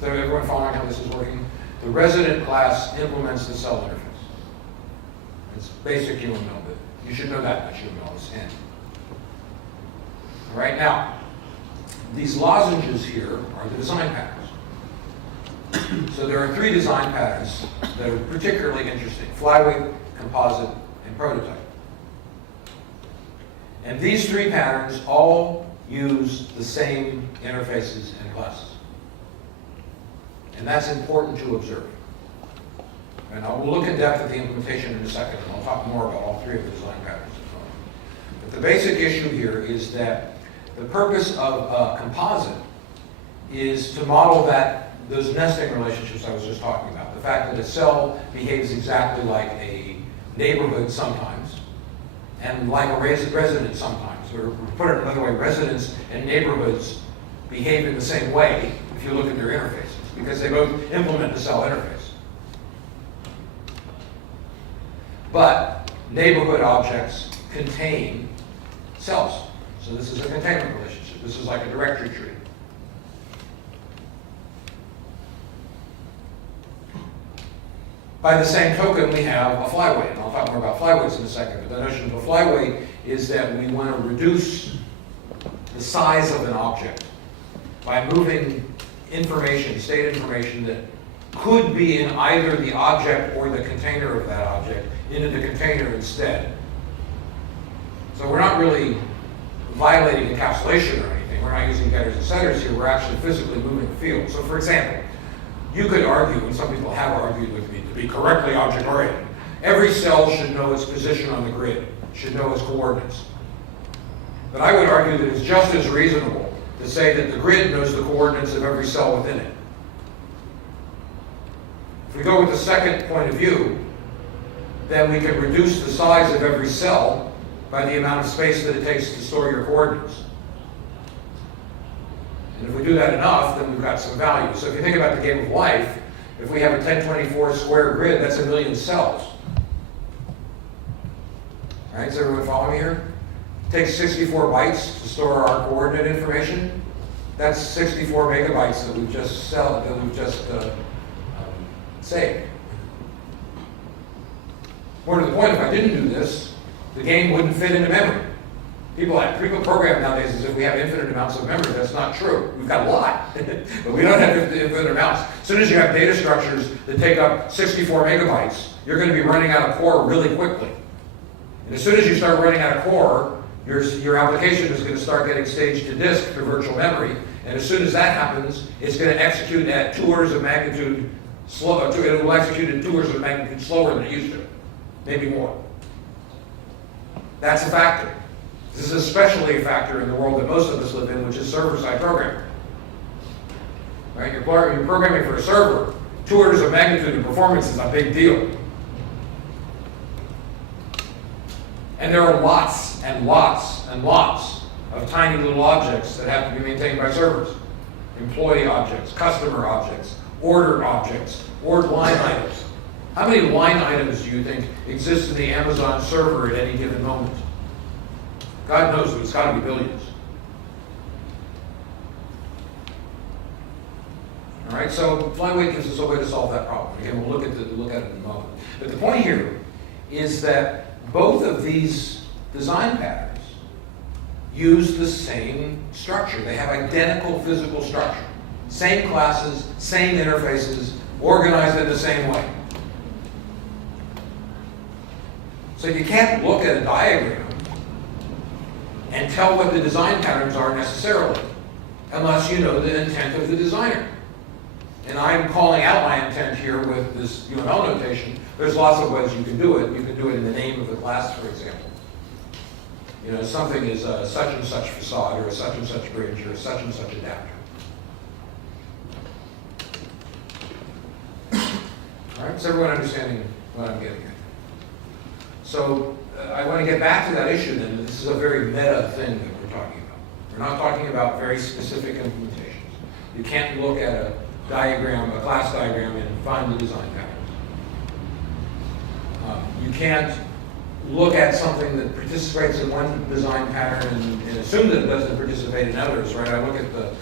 So everyone following how this is working? The resident class implements the cell interface. It's basic human know, but you should know that much human know. It's N. All right, now, these lozenges here are the design patterns. So there are 3 design patterns that are particularly interesting: flyweight, composite, and prototype. And these 3 patterns all use the same interfaces and classes. And that's important to observe. And I will look in depth at the implementation in a second, and I'll talk more about all 3 of the design patterns. But the basic issue here is that the purpose of a composite is to model those nesting relationships I was just talking about. The fact that a cell behaves exactly like a neighborhood sometimes, and like a resident sometimes. Or put it another way, residents and neighborhoods behave in the same way if you look at their interfaces, because they both implement the cell interface. But neighborhood objects contain cells. So this is a containment relationship. This is like a directory tree. By the same token, we have a flyweight, and I'll talk more about flyweights in a second, but the notion of a flyweight is that we want to reduce the size of an object by moving information, state information that could be in either the object or the container of that object into the container instead. So we're not really violating encapsulation or anything. We're not using getters and setters here. We're actually physically moving the field. So for example, you could argue, and some people have argued with me, to be correctly object-oriented. Every cell should know its position on the grid, should know its coordinates. But I would argue that it's just as reasonable to say that the grid knows the coordinates of every cell within it. If we go with the second point of view, then we can reduce the size of every cell by the amount of space that it takes to store your coordinates. And if we do that enough, then we've got some value. So if you think about the game of life, if we have a 1024 square grid, that's 1 million cells. All right, is everyone following me here? It takes 64 bytes to store our coordinate information. That's 64 megabytes that we've just saved. More to the point, if I didn't do this, the game wouldn't fit into memory. People program nowadays as if we have infinite amounts of memory. That's not true. We've got a lot, but we don't have infinite amounts. As soon as you have data structures that take up 64 megabytes, you're going to be running out of core really quickly. And as soon as you start running out of core, your application is going to start getting staged to disk through virtual memory. And as soon as that happens, it's going to execute at 2 orders of magnitude slow. It will execute at 2 orders of magnitude slower than it used to, maybe more. That's a factor. This is especially a factor in the world that most of us live in, which is server-side programming. Right? You're programming for a server. 2 orders of magnitude in performance is a big deal. And there are lots and lots and lots of tiny little objects that have to be maintained by servers. Employee objects, customer objects, order objects, order line items. How many line items do you think exist in the Amazon server at any given moment? God knows, but it's got to be billions. All right, so flyweight gives us a way to solve that problem. Again, we'll look at it in a moment. But the point here is that both of these design patterns use the same structure. They have identical physical structure. Same classes, same interfaces, organized in the same way. So you can't look at a diagram and tell what the design patterns are necessarily, unless you know the intent of the designer. And I'm calling out my intent here with this UML notation. There's lots of ways you can do it. You can do it in the name of the class, for example. You know, something is a such and such facade, or a such and such bridge, or a such and such adapter. All right, is everyone understanding what I'm getting at? So I want to get back to that issue then. This is a very meta thing that we're talking about. We're not talking about very specific implementations. You can't look at a diagram, a class diagram, and find the design patterns. You can't look at something that participates in one design pattern and assume that it doesn't participate in others, right? I look at the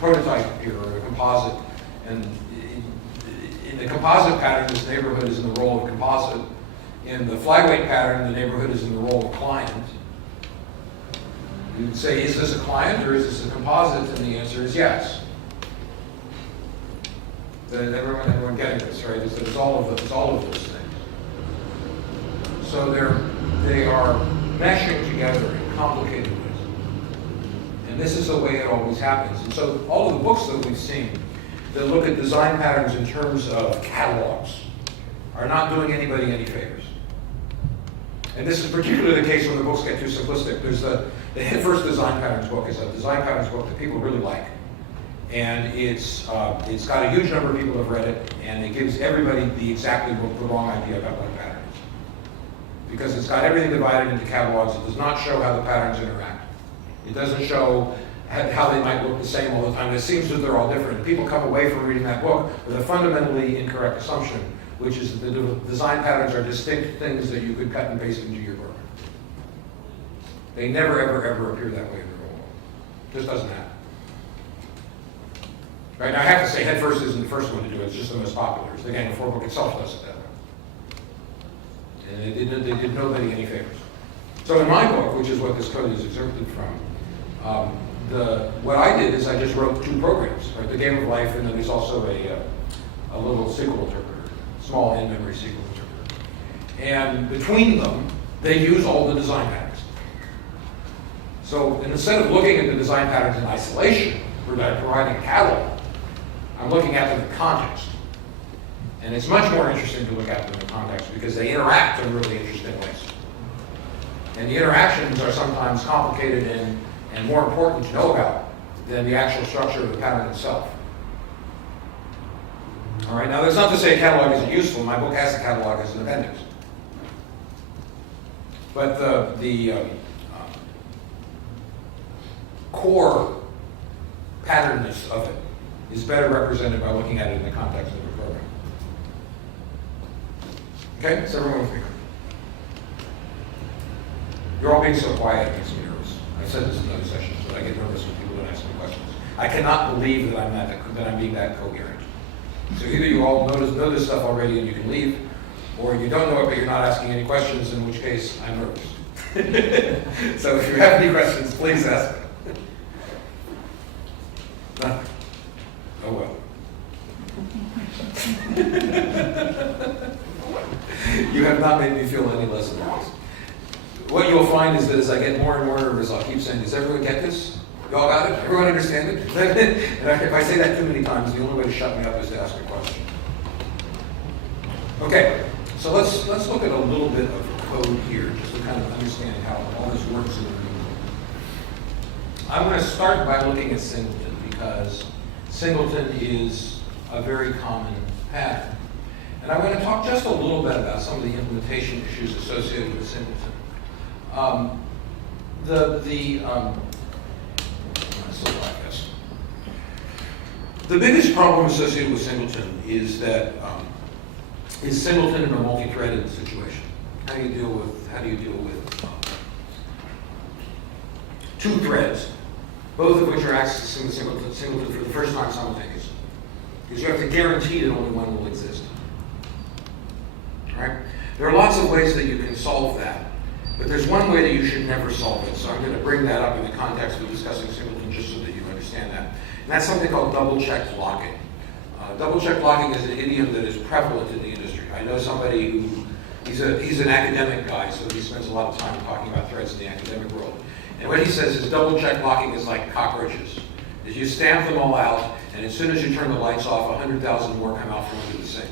prototype here, or a composite, and in the composite pattern, this neighborhood is in the role of composite. In the flyweight pattern, the neighborhood is in the role of client. You'd say, is this a client or is this a composite? And the answer is yes. Everyone getting this, right? It's all of those things. So they are meshing together in complicated ways. And this is the way it always happens. And so all of the books that we've seen that look at design patterns in terms of catalogs are not doing anybody any favors. And this is particularly the case when the books get too simplistic. There's the First Design Patterns book is a design patterns book that people really like. And it's got a huge number of people who have read it, and it gives everybody the wrong idea about what a pattern is. Because it's got everything divided into catalogs. It does not show how the patterns interact. It doesn't show how they might look the same all the time. It seems that they're all different. People come away from reading that book with a fundamentally incorrect assumption, which is that the design patterns are distinct things that you could cut and paste into your program. They never, ever, ever appear that way in the real world. It just doesn't happen. Right, now I have to say, Headfirst isn't the first one to do it. It's just the most popular. The Gang of Four book itself does it that way. And they did nobody any favors. So in my book, which is what this code is excerpted from, what I did is I just wrote two programs, right? The Game of Life, and then there's also a little SQL interpreter, small in-memory SQL interpreter. And between them, they use all the design patterns. So instead of looking at the design patterns in isolation, providing a catalog, I'm looking at them in context. And it's much more interesting to look at them in context because they interact in really interesting ways. And the interactions are sometimes complicated and more important to know about than the actual structure of the pattern itself. All right, now that's not to say a catalog isn't useful. My book has a catalog as an appendix. But the core patternness of it is better represented by looking at it in the context of the program. Okay, is everyone with me? You're all being so quiet, it makes me nervous. I've said this in other sessions, but I get nervous when people don't ask me questions. I cannot believe that I'm being that coherent. So either you all know this stuff already and you can leave, or you don't know it but you're not asking any questions, in which case I'm nervous. So if you have any questions, please ask them. Nothing. Oh well. You have not made me feel any less nervous. What you'll find is that as I get more and more nervous, I'll keep saying, does everyone get this? You all got it? Everyone understand it? And if I say that too many times, the only way to shut me up is to ask a question. Okay, so let's look at a little bit of code here, just to kind of understand how all this works in the real world. I'm going to start by looking at singleton, because singleton is a very common pattern. And I'm going to talk just a little bit about some of the implementation issues associated with singleton. The biggest problem associated with singleton is that is singleton in a multi-threaded situation. How do you deal with two threads, both of which are accessing the singleton for the first time simultaneously? Because you have to guarantee that only one will exist. All right? There are lots of ways that you can solve that. But there's one way that you should never solve it, so I'm going to bring that up in the context of discussing singleton just so that you understand that. And that's something called double-check blocking. Double-check blocking is an idiom that is prevalent in the industry. I know somebody who, he's an academic guy, so he spends a lot of time talking about threads in the academic world. And what he says is double-check blocking is like cockroaches. Is you stamp them all out, and as soon as you turn the lights off, 100,000 more come out from under the sink.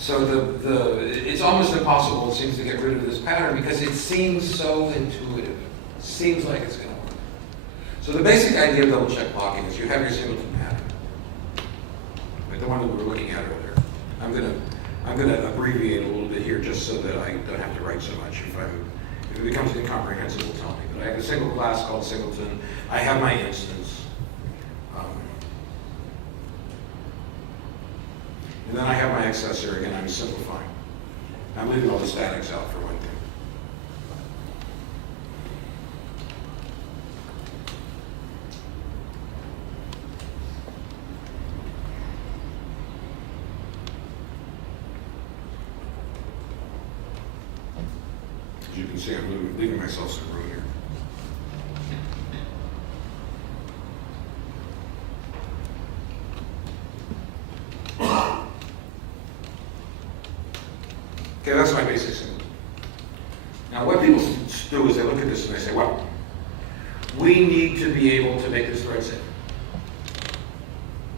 So it's almost impossible, it seems, to get rid of this pattern because it seems so intuitive. It seems like it's going to work. So the basic idea of double-check blocking is you have your singleton pattern, like the one that we were looking at earlier. I'm gonna abbreviate a little bit here just so that I don't have to write so much. If it becomes incomprehensible, tell me. But I have a single class called singleton. I have my instance. And then I have my accessor, and I'm simplifying. I'm leaving all the statics out for one thing. As you can see, I'm leaving myself some room here. Okay, that's my basic symbol. Now, what people do is they look at this and they say, well, we need to be able to make this thread safe.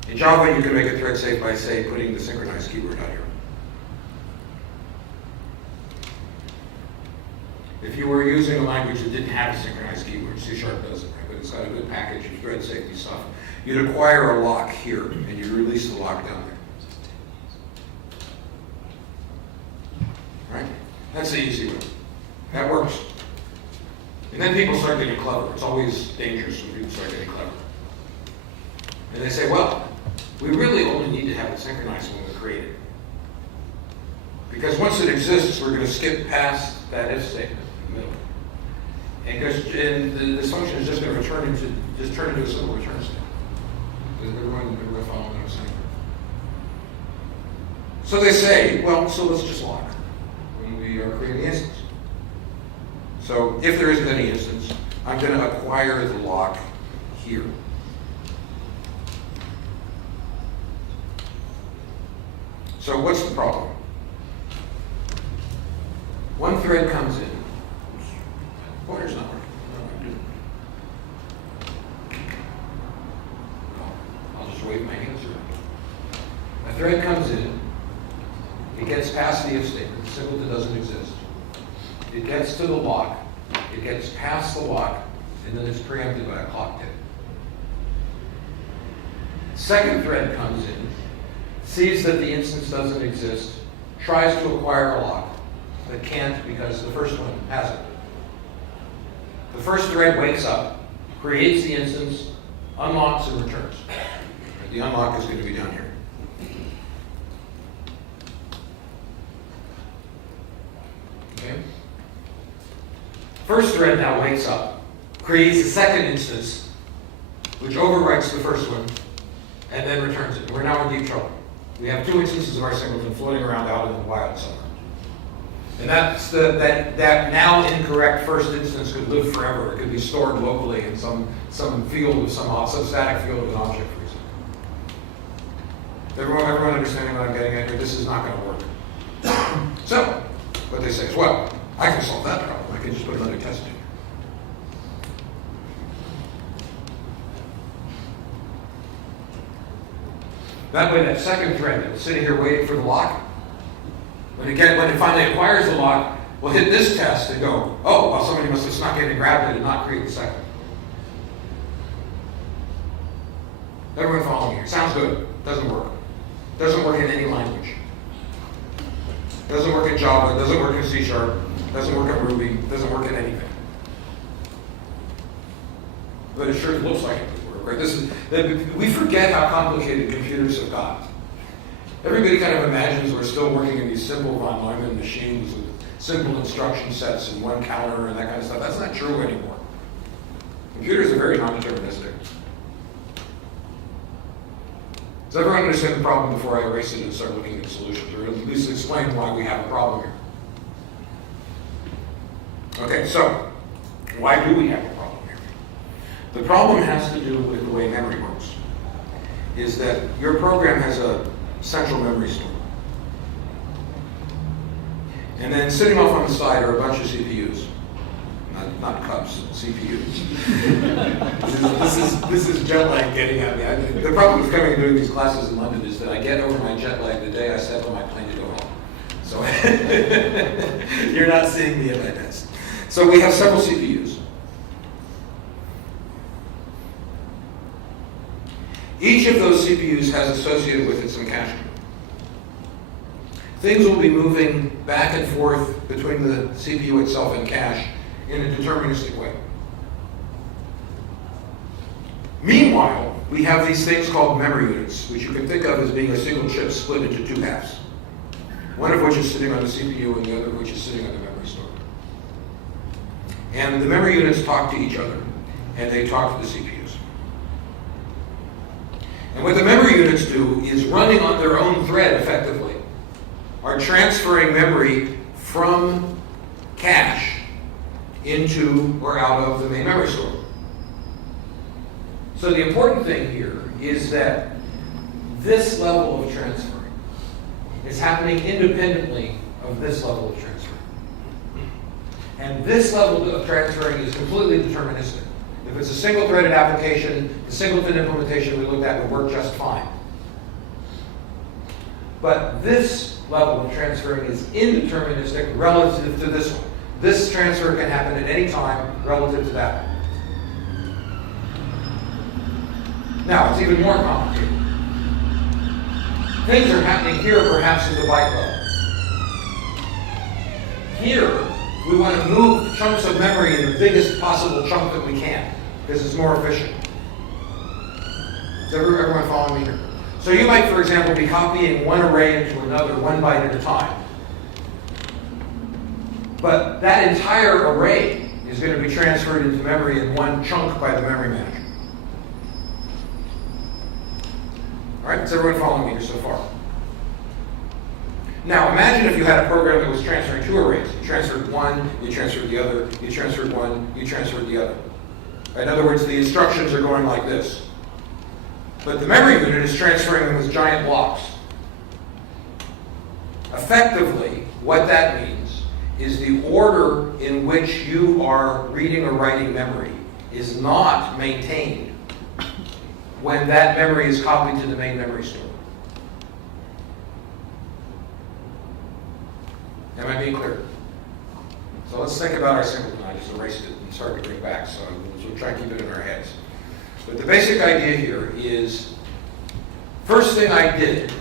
In Java, you can make a thread safe by, say, putting the synchronized keyword out here. If you were using a language that didn't have a synchronized keyword, C# doesn't, right? But it's got a good package of thread safety stuff, you'd acquire a lock here, and you'd release the lock down there. Right? That's the easy way. That works. And then people start getting clever. It's always dangerous when people start getting clever. And they say, well, we really only need to have it synchronized when we create it. Because once it exists, we're going to skip past that if statement in the middle. And this function is just going to turn into a simple return statement. Does everyone follow what I'm saying? So they say, well, so let's just lock when we are creating the instance. So if there isn't any instance, I'm going to acquire the lock here. So what's the problem? One thread comes in. Pointer's not working. I'll just wave my hands around. A thread comes in. It gets past the if statement. The singleton doesn't exist. It gets to the lock. It gets past the lock, and then it's preempted by a clock tick. Second thread comes in, sees that the instance doesn't exist, tries to acquire a lock, but can't because the first one has it. The first thread wakes up, creates the instance, unlocks, and returns. The unlock is going to be down here. Okay? First thread now wakes up, creates a second instance, which overwrites the first one, and then returns it. We're now in deep trouble. We have two instances of our singleton floating around out in the wild somewhere. And that's that now incorrect first instance could live forever. It could be stored locally in some field with some static field with an object, for example. Everyone understanding what I'm getting at here? This is not going to work. So, what they say is, well, I can solve that problem. I can just put another test in. That way, that second thread that was sitting here waiting for the lock, when it finally acquires the lock, we'll hit this test and go, oh, well, somebody must have snuck in and grabbed it and not create the second. Everyone following here? Sounds good. Doesn't work. Doesn't work in any language. Doesn't work in Java. Doesn't work in C#. Doesn't work in Ruby. Doesn't work in anything. But it sure looks like it would work, right? We forget how complicated computers have got. Everybody kind of imagines we're still working in these simple von Neumann machines with simple instruction sets and one counter and that kind of stuff. That's not true anymore. Computers are very non-deterministic. Does everyone understand the problem before I erase it and start looking at solutions, or at least explain why we have a problem here? Okay, so why do we have a problem here? The problem has to do with the way memory works. Is that your program has a central memory store. And then sitting off on the side are a bunch of CPUs. Not cups, CPUs. this is jet lag getting at me. The problem with coming and doing these classes in London is that I get over my jet lag the day I step on my plane to go home. So you're not seeing me at my desk. So we have several CPUs. Each of those CPUs has associated with it some cache. things will be moving back and forth between the CPU itself and cache in a deterministic way. Meanwhile, we have these things called memory units, which you can think of as being a single chip split into two halves. One of which is sitting on the CPU and the other of which is sitting on the memory store. And the memory units talk to each other, and they talk to the CPUs. And what the memory units do is, running on their own thread effectively, are transferring memory from cache into or out of the main memory store. So the important thing here is that this level of transferring is happening independently of this level of transferring. And this level of transferring is completely deterministic. If it's a single-threaded application, the singleton implementation we looked at would work just fine. But this level of transferring is indeterministic relative to this one. This transfer can happen at any time relative to that one. Now, it's even more complicated. Things are happening here perhaps at the byte level. Here, we want to move chunks of memory in the biggest possible chunk that we can, because it's more efficient. Is everyone following me here? So you might, for example, be copying one array into another 1 byte at a time. But that entire array is going to be transferred into memory in one chunk by the memory manager. All right, is everyone following me here so far? Now, imagine if you had a program that was transferring two arrays. You transferred one, you transferred the other, you transferred one, you transferred the other. In other words, the instructions are going like this. But the memory unit is transferring them as giant blocks. Effectively, what that means is the order in which you are reading or writing memory is not maintained when that memory is copied to the main memory store. Am I being clear? So let's think about our singleton. I just erased it and started to bring back, so we'll try and keep it in our heads. But the basic idea here is, first thing I did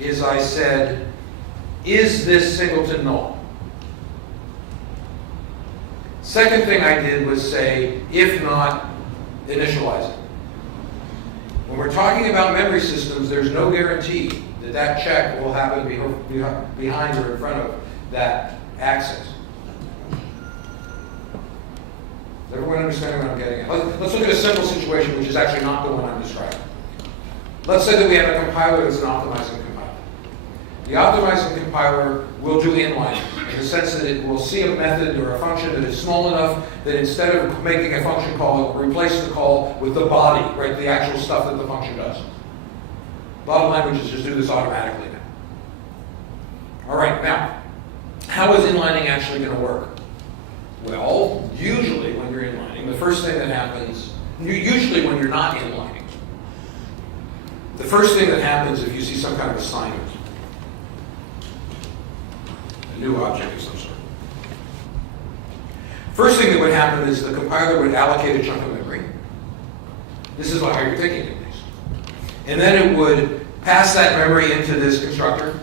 is I said, is this singleton null? Second thing I did was say, if not, initialize it. When we're talking about memory systems, there's no guarantee that that check will happen behind or in front of that access. Does everyone understand what I'm getting at? Let's look at a simple situation which is actually not the one I'm describing. Let's say that we have a compiler that's an optimizing compiler. The optimizing compiler will do inlining in the sense that it will see a method or a function that is small enough that instead of making a function call, it will replace the call with the body, right, the actual stuff that the function does. A lot of languages just do this automatically now. All right, now, how is inlining actually going to work? Well, usually when you're inlining, the first thing that happens, usually when you're not inlining, the first thing that happens if you see some kind of assignment, a new object of some sort. First thing that would happen is the compiler would allocate a chunk of memory. This is how you're thinking of these. And then it would pass that memory into this constructor.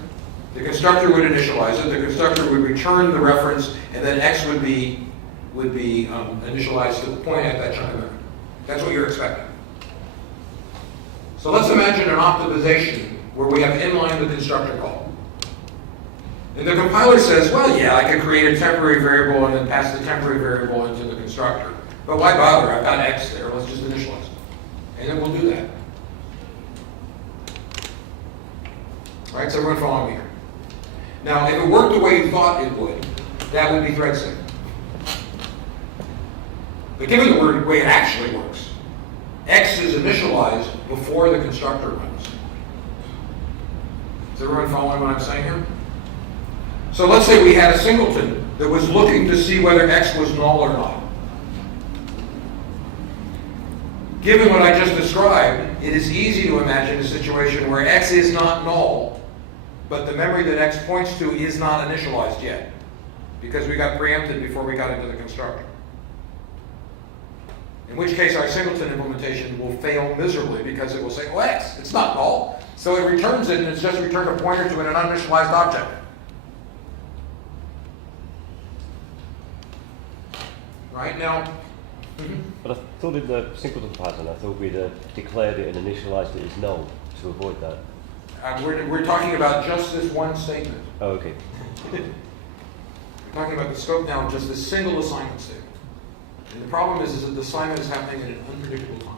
The constructor would initialize it. The constructor would return the reference, and then X would be initialized to point at that chunk of memory. That's what you're expecting. So let's imagine an optimization where we have inline the constructor call. And the compiler says, well, yeah, I could create a temporary variable and then pass the temporary variable into the constructor. But why bother? I've got X there. Let's just initialize it. And then we'll do that. All right, so everyone following me here. Now, if it worked the way you thought it would, that would be thread safe. But given the way it actually works, X is initialized before the constructor runs. Is everyone following what I'm saying here? So let's say we had a singleton that was looking to see whether X was null or not. Given what I just described, it is easy to imagine a situation where X is not null, but the memory that X points to is not initialized yet, because we got preempted before we got into the constructor. In which case our singleton implementation will fail miserably because it will say, oh, X, it's not null. So it returns it and it's just returned a pointer to an uninitialized object. right? Now, But I thought in the singleton pattern, I thought we'd declared it and initialized it as null to avoid that. we're talking about just this one statement. Oh, okay. We're talking about the scope now of just this single assignment statement. And the problem is that the assignment is happening at an unpredictable time.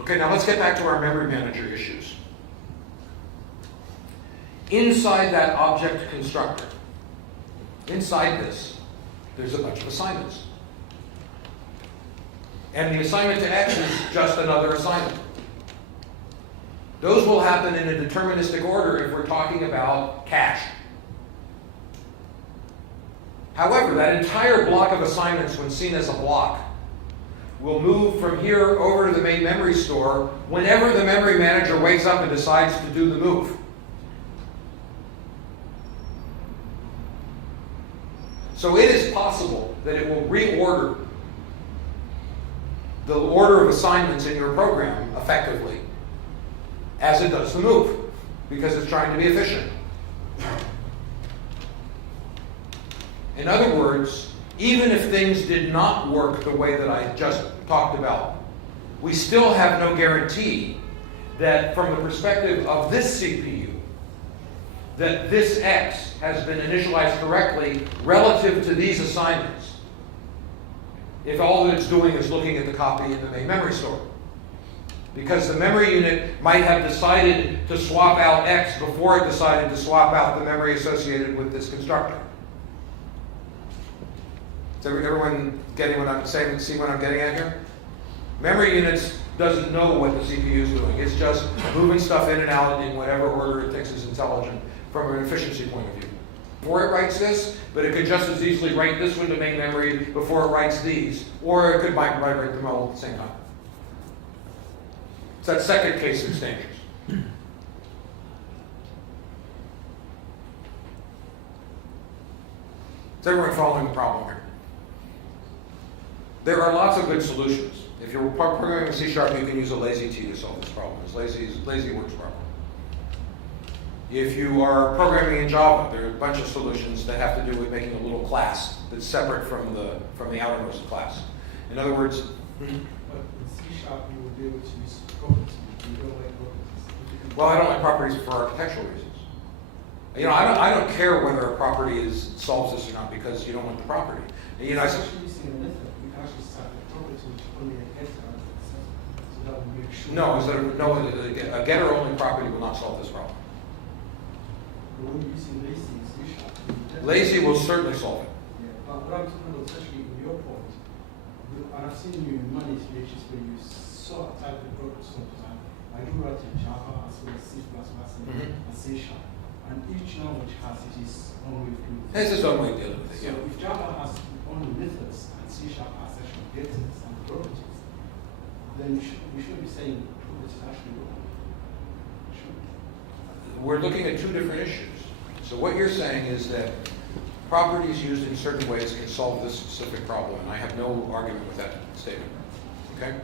Okay, now let's get back to our memory manager issues. Inside that object constructor, inside this, there's a bunch of assignments. And the assignment to X is just another assignment. Those will happen in a deterministic order if we're talking about cache. However, that entire block of assignments, when seen as a block, will move from here over to the main memory store whenever the memory manager wakes up and decides to do the move. So it is possible that it will reorder the order of assignments in your program effectively as it does the move, because it's trying to be efficient. In other words, even if things did not work the way that I just talked about, we still have no guarantee that from the perspective of this CPU, that this X has been initialized correctly relative to these assignments, if all that it's doing is looking at the copy in the main memory store. Because the memory unit might have decided to swap out X before it decided to swap out the memory associated with this constructor. Is everyone getting what I'm saying? See what I'm getting at here? Memory units doesn't know what the CPU is doing. It's just moving stuff in and out in whatever order it thinks is intelligent from an efficiency point of view. Or it writes this, but it could just as easily write this one to main memory before it writes these. Or it could write them all at the same time. It's that second case that's dangerous. Is everyone following the problem here? There are lots of good solutions. If you're programming C#, you can use a lazy T to solve this problem. It's lazy works problem. If you are programming in Java, there are a bunch of solutions that have to do with making a little class that's separate from the outermost class. In other words, But in C# you will be able to use properties. You don't like properties. well, I don't like properties for architectural reasons. You know, I don't care whether a property solves this or not because you don't want the property. And, you know, It's actually using a method. You can actually start a property which only a getter access. So that will make sure. a getter-only property will not solve this problem. When you're using lazy in C#. Lazy will certainly solve it. Yeah, but what I'm talking about, especially in your point, and I've seen you in many situations where you sort of type the properties all the time. I do write in Java as well as C++ and C#. And each language has its own way of doing It's its own way of dealing with it, So yeah. if Java has only methods and C# has actual getters and properties, then we should be saying properties actually wrong. We're looking at two different issues. So what you're saying is that properties used in certain ways can solve this specific problem, and I have no argument with that statement. Okay?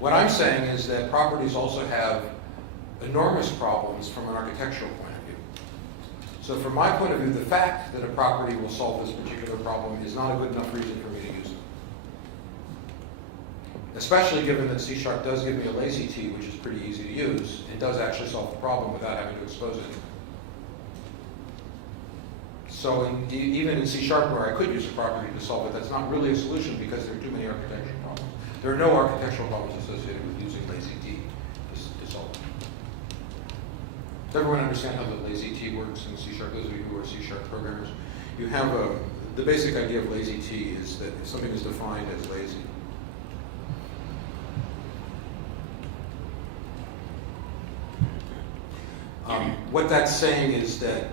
What I'm saying is that properties also have enormous problems from an architectural point of view. So from my point of view, the fact that a property will solve this particular problem is not a good enough reason for me to use it. Especially given that C# does give me a lazy T, which is pretty easy to use, and does actually solve the problem without having to expose it. So even in C# where I could use a property to solve it, that's not really a solution because there are too many architectural problems. There are no architectural problems associated with using lazy T to solve it. Does everyone understand how the lazy T works in C#? Those of you who are C# programmers, you have the basic idea of lazy T is that if something is defined as lazy, what that's saying is that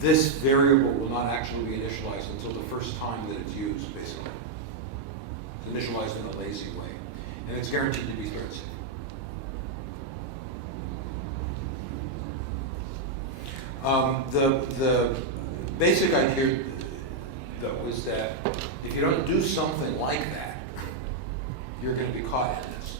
this variable will not actually be initialized until the first time that it's used, basically. It's initialized in a lazy way. And it's guaranteed to be thread safe. The basic idea, though, is that if you don't do something like that, you're going to be caught in this.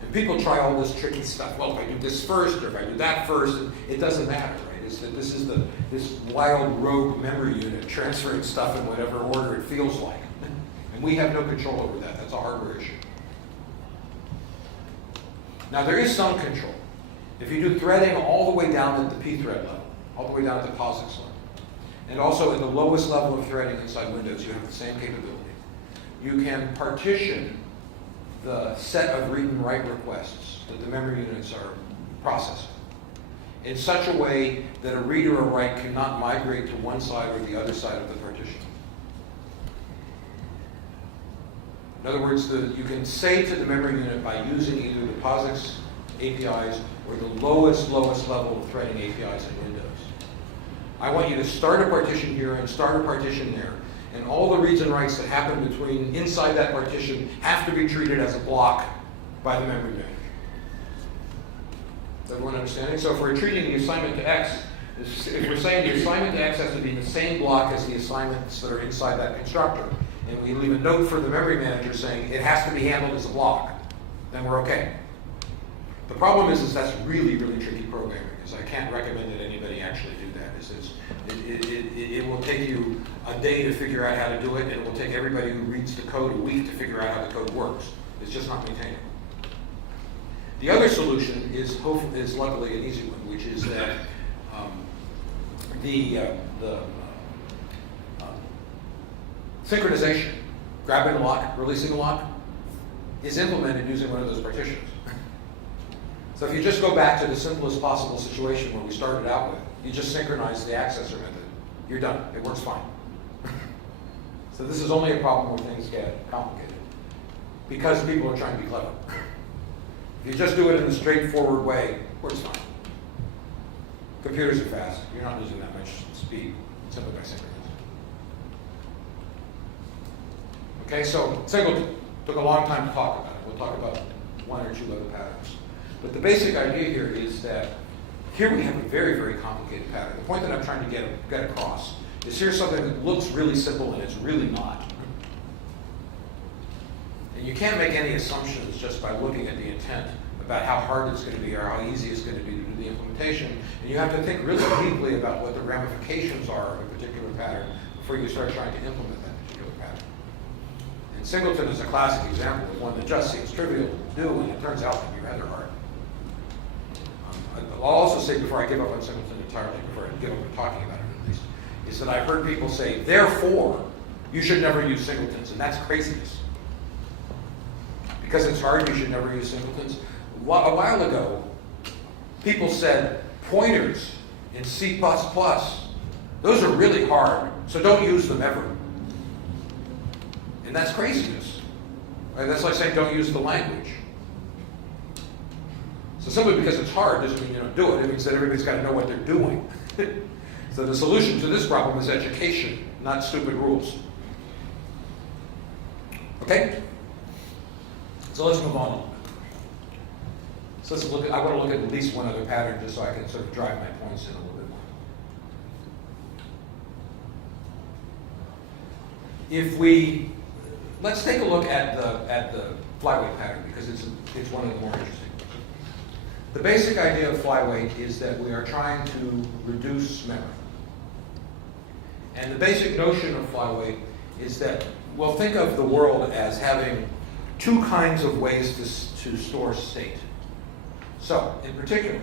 And people try all this tricky stuff. Well, if I do this first, or if I do that first, it doesn't matter, right? It's that this is this wild rogue memory unit transferring stuff in whatever order it feels like. And we have no control over that. That's a hardware issue. Now, there is some control. If you do threading all the way down at the pthread level, all the way down at the POSIX level, and also at the lowest level of threading inside Windows, you have the same capability. You can partition the set of read and write requests that the memory units are processing in such a way that a read or a write cannot migrate to one side or the other side of the partition. In other words, you can say to the memory unit by using either the POSIX APIs or the lowest level of threading APIs in Windows. I want you to start a partition here and start a partition there. And all the reads and writes that happen between inside that partition have to be treated as a block by the memory manager. Is everyone understanding? So if we're treating the assignment to X, if we're saying the assignment to X has to be in the same block as the assignments that are inside that constructor, and we leave a note for the memory manager saying it has to be handled as a block, then we're okay. The problem is that's really, really tricky programming, because I can't recommend that anybody actually do that. It will take you a day to figure out how to do it, and it will take everybody who reads the code a week to figure out how the code works. It's just not maintainable. The other solution is luckily an easy one, which is that the synchronization, grabbing a lock, releasing a lock, is implemented using one of those partitions. So if you just go back to the simplest possible situation where we started out with, you just synchronize the accessor method. You're done. It works fine. So this is only a problem where things get complicated, because people are trying to be clever. If you just do it in a straightforward way, it works fine. Computers are fast. You're not losing that much speed simply by synchronizing. Okay, so singleton. Took a long time to talk about it. We'll talk about one or two other patterns. But the basic idea here is that here we have a very, very complicated pattern. The point that I'm trying to get across is here's something that looks really simple and it's really not. And you can't make any assumptions just by looking at the intent about how hard it's going to be or how easy it's going to be to do the implementation. And you have to think really deeply about what the ramifications are of a particular pattern before you start trying to implement that particular pattern. And singleton is a classic example of one that just seems trivial to do, and it turns out to be rather hard. I'll also say, before I give up on singleton entirely, before I give up on talking about it at least, is that I've heard people say, therefore, you should never use singletons, and that's craziness. Because it's hard, you should never use singletons. A while ago, people said pointers in C++, those are really hard, so don't use them ever. And that's craziness. Right? That's like saying don't use the language. So simply because it's hard doesn't mean you don't do it. It means that everybody's got to know what they're doing. So the solution to this problem is education, not stupid rules. Okay? So let's move on a little bit. So let's look at, I want to look at least one other pattern just so I can sort of drive my points in a little bit more. Let's take a look at the flyweight pattern, because it's one of the more interesting. The basic idea of flyweight is that we are trying to reduce memory. And the basic notion of flyweight is that, well, think of the world as having two kinds of ways to store state. So, in particular,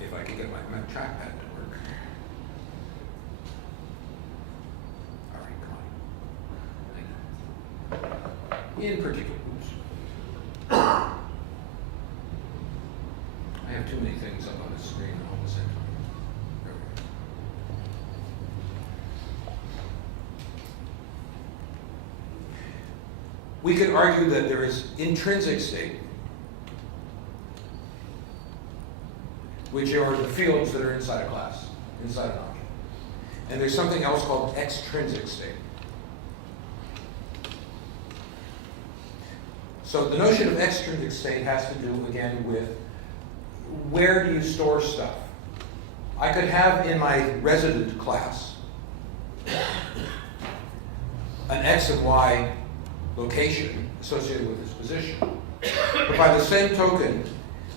if I can get my trackpad to work. All right, come on. Thank you. In particular, oops. I have too many things up on the screen all at the same time. There we go. We could argue that there is intrinsic state, which are the fields that are inside a class, inside an object. And there's something else called extrinsic state. So the notion of extrinsic state has to do, again, with where do you store stuff? I could have in my resident class an X and Y location associated with its position. But by the same token,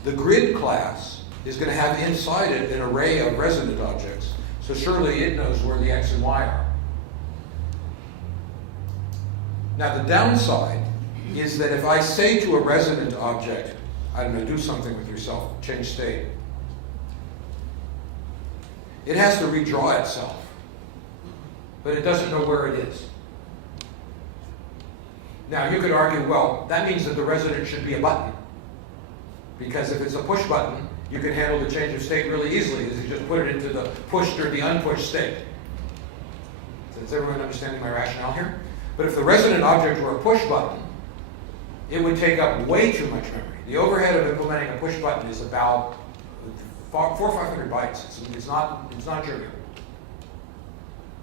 the grid class is going to have inside it an array of resident objects. So surely it knows where the X and Y are. Now the downside is that if I say to a resident object, I don't know, do something with yourself, change state, it has to redraw itself, but it doesn't know where it is. Now you could argue, well, that means that the resident should be a button, because if it's a push button, you can handle the change of state really easily, as you just put it into the pushed or the unpushed state. So is everyone understanding my rationale here? But if the resident object were a push button, it would take up way too much memory. The overhead of implementing a push button is about 400 or 500 bytes. It's not trivial.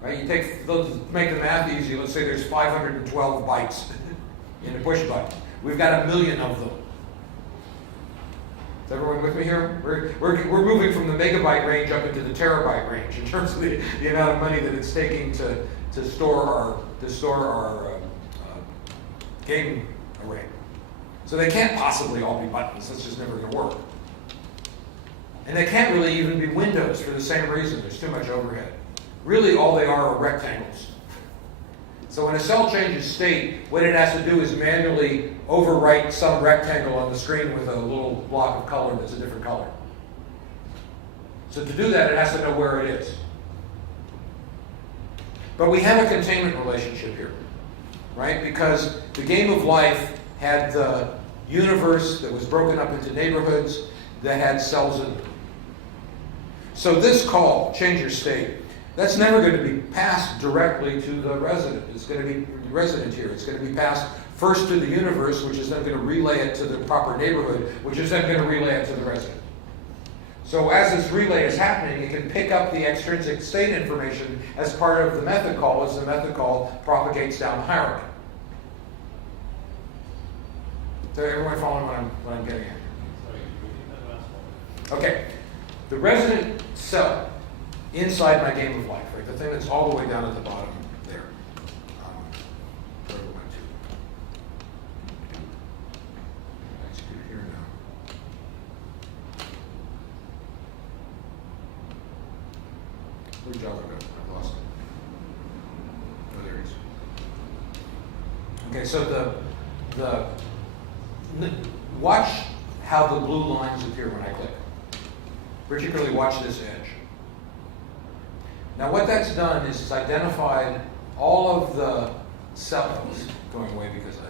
Right? You take, let's make the math easy. Let's say there's 512 bytes in a push button. We've got 1 million of them. Is everyone with me here? We're moving from the megabyte range up into the terabyte range in terms of the amount of money that it's taking to store our game array. So they can't possibly all be buttons. That's just never going to work. And they can't really even be windows for the same reason. There's too much overhead. Really, all they are rectangles. So when a cell changes state, what it has to do is manually overwrite some rectangle on the screen with a little block of color that's a different color. So to do that, it has to know where it is. But we have a containment relationship here, right? Because the game of life had the universe that was broken up into neighborhoods that had cells in them. So this call, change your state, that's never going to be passed directly to the resident. It's going to be resident here. It's going to be passed first to the universe, which is then going to relay it to the proper neighborhood, which is then going to relay it to the resident. So as this relay is happening, it can pick up the extrinsic state information as part of the method call as the method call propagates down the hierarchy. So everyone following what I'm getting at? Sorry, repeat that last one. Okay. The resident cell inside my game of life, right? The thing that's all the way down at the bottom there. Where do we went to? Execute it here now. Where'd Java go? I've lost it. Oh, there it is. Okay, so watch how the blue lines appear when I click. Particularly watch this edge. Now what that's done is it's identified all of the cells, going away because I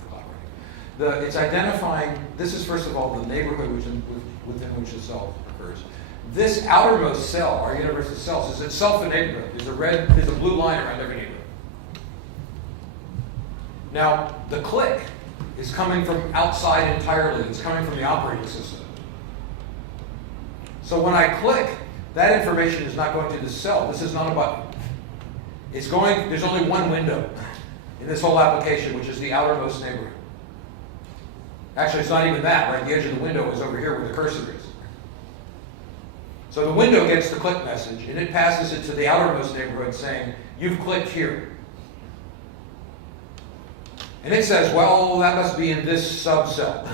forgot already. It's identifying, this is first of all the neighborhood within which the cell occurs. This outermost cell, our universe of cells, is itself a neighborhood. There's a blue line around every neighborhood. Now the click is coming from outside entirely. It's coming from the operating system. So when I click, that information is not going to the cell. This is not a button. There's only one window in this whole application, which is the outermost neighborhood. Actually, it's not even that, right? The edge of the window is over here where the cursor is. So the window gets the click message, and it passes it to the outermost neighborhood saying, you've clicked here. And it says, well, that must be in this subcell.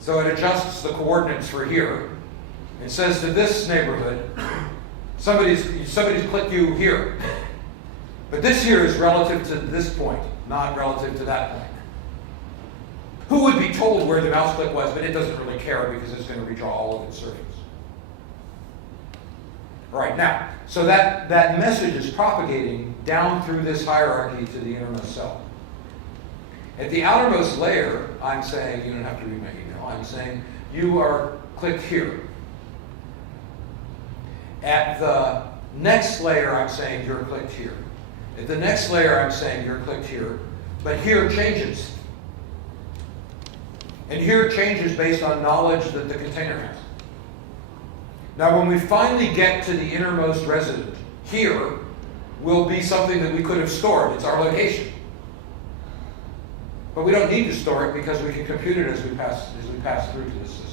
So it adjusts the coordinates for here. It says to this neighborhood, somebody's clicked you here. But this here is relative to this point, not relative to that point. Who would be told where the mouse click was, but it doesn't really care because it's going to redraw all of its surface. All right, now, so that message is propagating down through this hierarchy to the innermost cell. At the outermost layer, I'm saying, you don't have to read my email, I'm saying you are clicked here. At the next layer, I'm saying you're clicked here. At the next layer, I'm saying you're clicked here. But here changes. And here changes based on knowledge that the container has. Now, when we finally get to the innermost resident, here will be something that we could have stored. It's our location. But we don't need to store it because we can compute it as we pass through to this system.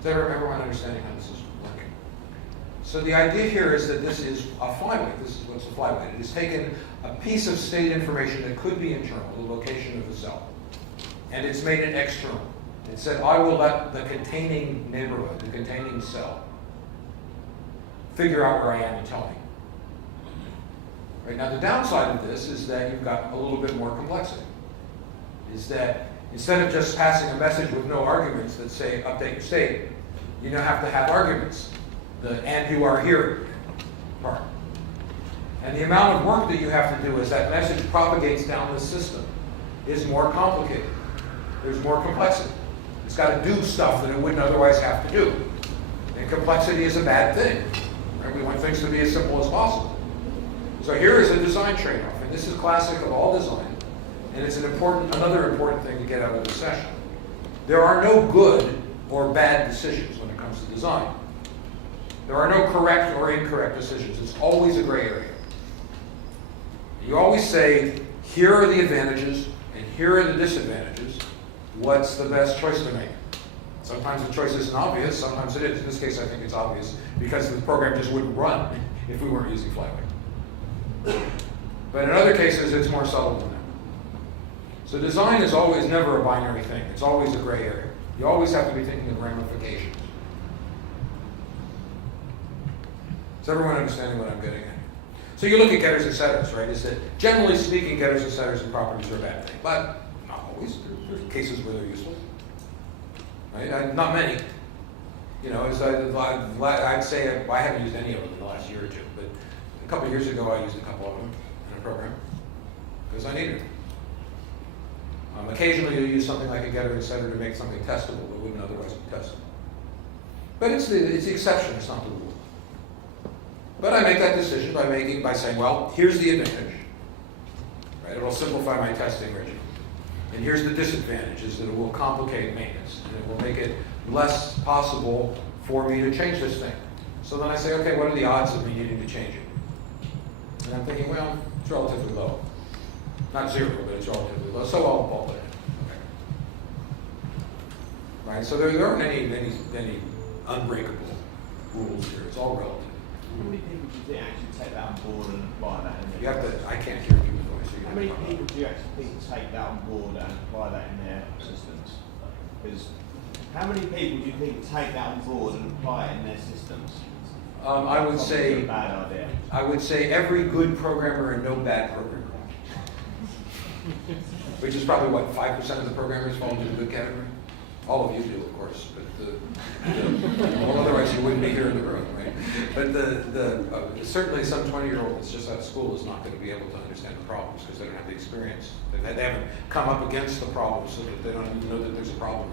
Is everyone understanding how this is working? So the idea here is that this is a flyweight. This is what's a flyweight. It has taken a piece of state information that could be internal, the location of the cell, and it's made it external. It said, I will let the containing neighborhood, the containing cell, figure out where I am and tell me. Right, now the downside of this is that you've got a little bit more complexity. Is that instead of just passing a message with no arguments that say update your state, you now have to have arguments. The and you are here part. And the amount of work that you have to do as that message propagates down the system is more complicated. There's more complexity. It's got to do stuff that it wouldn't otherwise have to do. And complexity is a bad thing. Right? We want things to be as simple as possible. So here is a design trade-off, and this is classic of all design, and it's another important thing to get out of this session. There are no good or bad decisions when it comes to design. There are no correct or incorrect decisions. It's always a gray area. You always say, here are the advantages, and here are the disadvantages. What's the best choice to make? Sometimes the choice isn't obvious, sometimes it is. In this case, I think it's obvious, because the program just wouldn't run if we weren't using flyweight. But in other cases, it's more subtle than that. So design is always never a binary thing. It's always a gray area. You always have to be thinking of ramifications. Is everyone understanding what I'm getting at? So you look at getters and setters, right? Is that generally speaking, getters and setters and properties are a bad thing. But not always. There's cases where they're useful. Right? Not many. You know, I'd say I haven't used any of them in the last year or two. But a couple of years ago, I used a couple of them in a program because I needed them. Occasionally, you'll use something like a getter and setter to make something testable that wouldn't otherwise be testable. But it's the exception, it's not the rule. But I make that decision by saying, well, here's the advantage. Right? It'll simplify my testing regimen. And here's the disadvantage, is that it will complicate maintenance. And it will make it less possible for me to change this thing. So then I say, okay, what are the odds of me needing to change it? And I'm thinking, well, it's relatively low. Not zero, but it's relatively low. So I'll ball it in. Okay. Right? So there aren't any unbreakable rules here. It's all relative. How many people do you think actually take that on board and apply that in You their have to, I can't hear you voice. So you How have many to talk. people do you actually think take that on board and apply that in their systems? Because how many people do you think take that on board and apply it in their systems? I would Probably say a bad idea. I would say every good programmer and no bad programmer. Which is probably what, 5% of the programmers fall into the good category? All of you do, of course, but well, otherwise you wouldn't be here in the room, right? But certainly some 20-year-old that's just out of school is not going to be able to understand the problems because they don't have the experience. They haven't come up against the problems so that they don't even know that there's a problem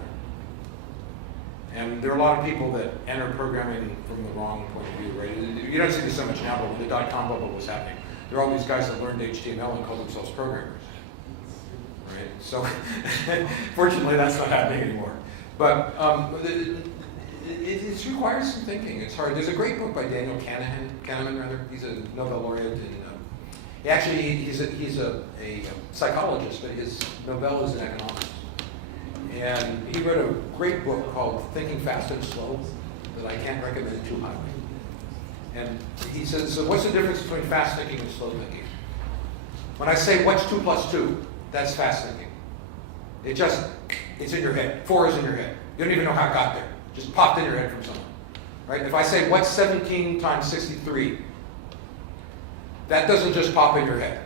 there. And there are a lot of people that enter programming from the wrong point of view, right? You don't see this so much now, but when the dot-com bubble was happening, there are all these guys that learned HTML and called themselves programmers. Right? So fortunately, that's not happening anymore. But it requires some thinking. It's hard. There's a great book by Daniel Kahneman. He's a Nobel laureate. And he's a psychologist, but his Nobel is in economics. And he wrote a great book called Thinking Fast and Slow that I can't recommend too highly. And he says, so what's the difference between fast thinking and slow thinking? When I say, what's 2 plus 2? That's fast thinking. It's in your head. 4 is in your head. You don't even know how it got there. Just popped in your head from someone. Right? If I say, what's 17 times 63? That doesn't just pop in your head.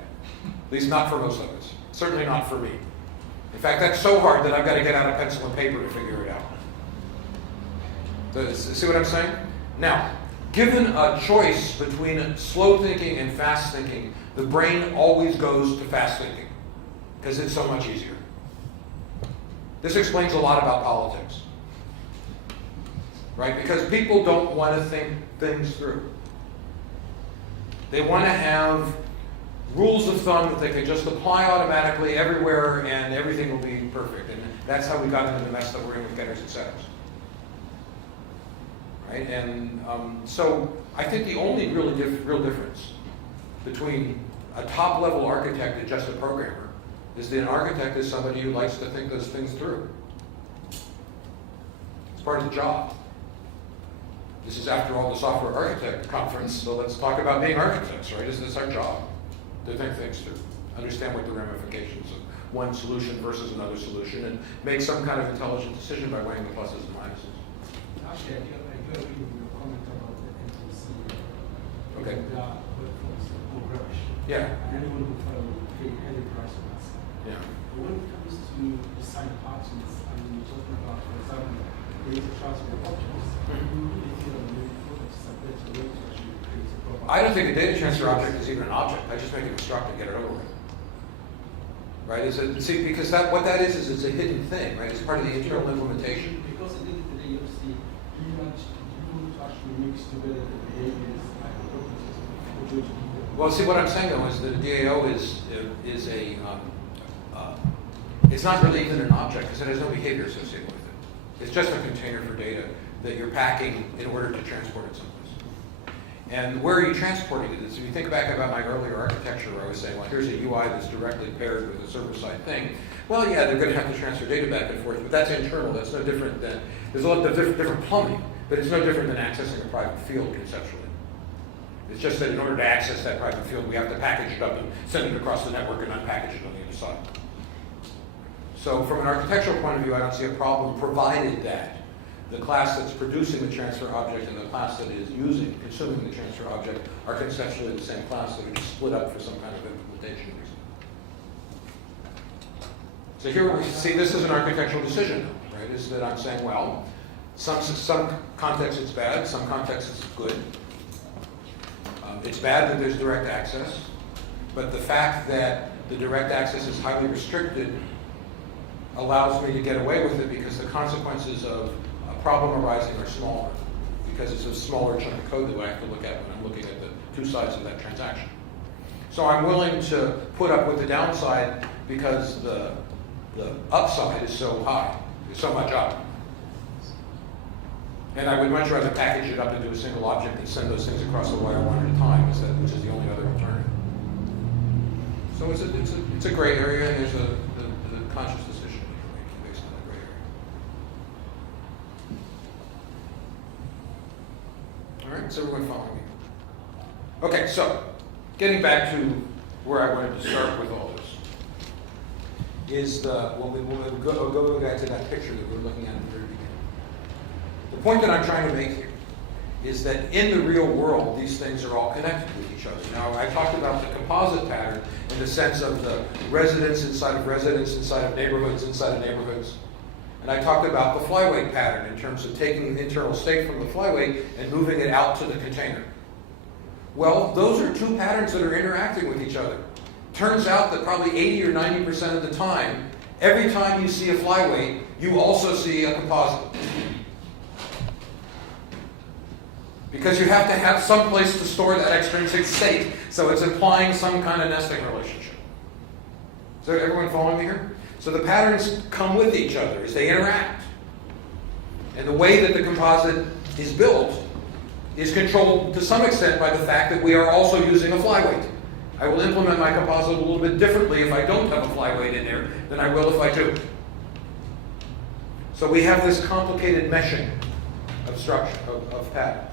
At least not for most of us. Certainly not for me. In fact, that's so hard that I've got to get out a pencil and paper to figure it out. See what I'm saying? Now, given a choice between slow thinking and fast thinking, the brain always goes to fast thinking because it's so much easier. This explains a lot about politics. Right? Because people don't want to think things through. They want to have rules of thumb that they can just apply automatically everywhere and everything will be perfect. And that's how we got into the mess that we're in with getters and setters. Right? And so I think the only real difference between a top-level architect and just a programmer is that an architect is somebody who likes to think those things through. It's part of the job. This is, after all, the software architect conference, so let's talk about being architects, right? Isn't this our job? To think things through, understand what the ramifications of one solution versus another solution, and make some kind of intelligent decision by weighing the pluses and minuses. Actually, I do agree with your comment about the NTC. Okay. The workforce rush. Yeah. And anyone who will pay any price for that. Yeah. But when it comes to design patterns, and you're talking about, for example, data transfer objects, you really feel that maybe focus a better way to actually create a proper. I don't think a data transfer object is even an object. I just make it a struct and get it over with. Right? See, because what that is it's a hidden thing, right? It's part of the internal implementation. Because at the end of the day, you see, you actually mix together the behaviors and the properties of those people. Well, see, what I'm saying though is that a DAO is it's not really even an object because it has no behavior associated with it. It's just a container for data that you're packing in order to transport it someplace. And where are you transporting it? So if you think back about my earlier architecture where I was saying, well, here's a UI that's directly paired with a server-side thing. Well, yeah, they're going to have to transfer data back and forth, but that's internal. That's no different than, there's a lot of different plumbing, but it's no different than accessing a private field conceptually. It's just that in order to access that private field, we have to package it up and send it across the network and unpackage it on the other side. So from an architectural point of view, I don't see a problem provided that the class that's producing the transfer object and the class that is consuming the transfer object are conceptually the same class that are just split up for some kind of implementation reason. So here we see this is an architectural decision, right? Is that I'm saying, well, some contexts it's bad, some contexts it's good. It's bad that there's direct access, but the fact that the direct access is highly restricted allows me to get away with it because the consequences of a problem arising are smaller, because it's a smaller chunk of code that I have to look at when I'm looking at the two sides of that transaction. So I'm willing to put up with the downside because the upside is so high, there's so much up. And I would much rather package it up into a single object and send those things across the wire one at a time, which is the only other alternative. So it's a gray area, and there's a conscious decision you're making based on that gray area. All right, is everyone following me? Okay, so getting back to where I wanted to start with all this is when we go back to that picture that we were looking at the very beginning. The point that I'm trying to make here is that in the real world, these things are all connected with each other. Now, I talked about the composite pattern in the sense of the residents inside of residents, inside of neighborhoods, inside of neighborhoods. And I talked about the flyweight pattern in terms of taking the internal state from the flyweight and moving it out to the container. Well, those are two patterns that are interacting with each other. Turns out that probably 80 or 90% of the time, every time you see a flyweight, you also see a composite. Because you have to have some place to store that extrinsic state, so it's implying some kind of nesting relationship. Is everyone following me here? So the patterns come with each other as they interact. And the way that the composite is built is controlled to some extent by the fact that we are also using a flyweight. I will implement my composite a little bit differently if I don't have a flyweight in there than I will if I do. So we have this complicated meshing of structure, of patterns.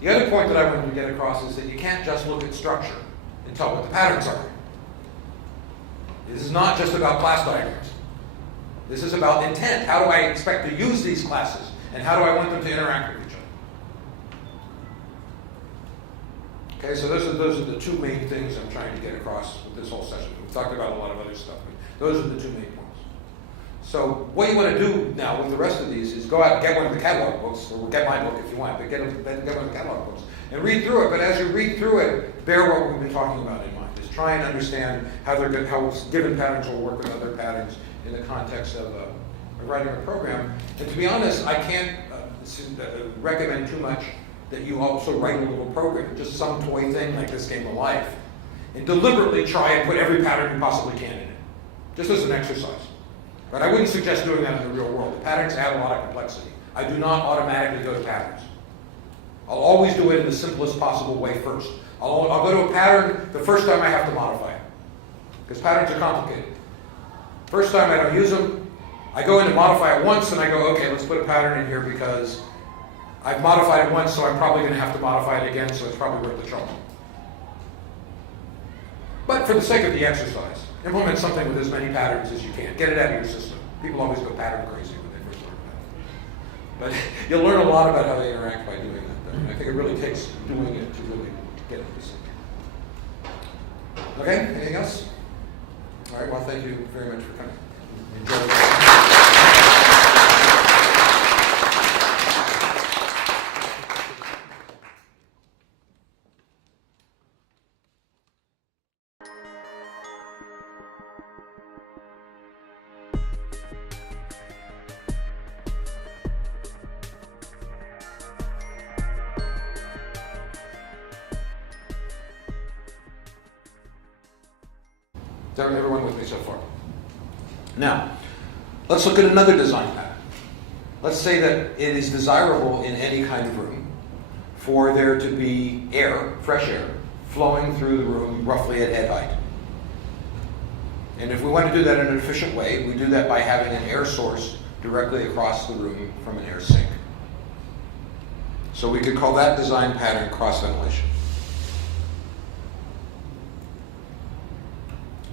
The other point that I wanted to get across is that you can't just look at structure and tell what the patterns are. This is not just about class diagrams. This is about intent. How do I expect to use these classes? And how do I want them to interact with each other? Okay, so those are the two main things I'm trying to get across with this whole session. We've talked about a lot of other stuff, but those are the two main points. So what you want to do now with the rest of these is go out and get one of the catalog books, or get my book if you want, but get one of the catalog books and read through it. But as you read through it, bear what we've been talking about in mind. Is try and understand how given patterns will work with other patterns in the context of writing a program. And to be honest, I can't recommend too much that you also write a little program, just some toy thing like this game of life, and deliberately try and put every pattern you possibly can in it, just as an exercise. But I wouldn't suggest doing that in the real world. The patterns add a lot of complexity. I do not automatically go to patterns. I'll always do it in the simplest possible way first. I'll go to a pattern the first time I have to modify it, because patterns are complicated. First time I don't use them, I go in to modify it once and I go, okay, let's put a pattern in here because I've modified it once, so I'm probably going to have to modify it again, so it's probably worth the trouble. But for the sake of the exercise, implement something with as many patterns as you can. Get it out of your system. People always go pattern crazy when they first learn about it. But you'll learn a lot about how they interact by doing that. And I think it really takes doing it to really get it this. Okay, anything else? All right, well, thank you very much for coming. Enjoy. Is everyone with me so far? Now, let's look at another design pattern. Let's say that it is desirable in any kind of room for there to be air, fresh air, flowing through the room roughly at head height. And if we want to do that in an efficient way, we do that by having an air source directly across the room from an air sink. So we could call that design pattern cross ventilation.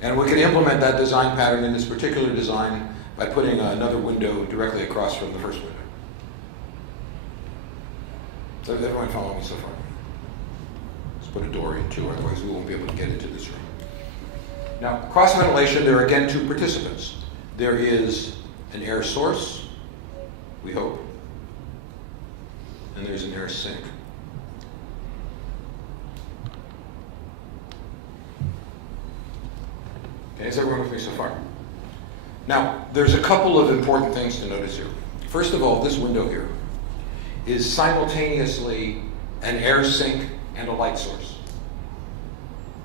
And we can implement that design pattern in this particular design by putting another window directly across from the first window. So does everyone follow me so far? Let's put a door in too, otherwise we won't be able to get into this room. Now, cross ventilation, there are again two participants. There is an air source, we hope, and there's an air sink. Okay, is everyone with me so far? Now, there's a couple of important things to notice here. First of all, this window here is simultaneously an air sink and a light source.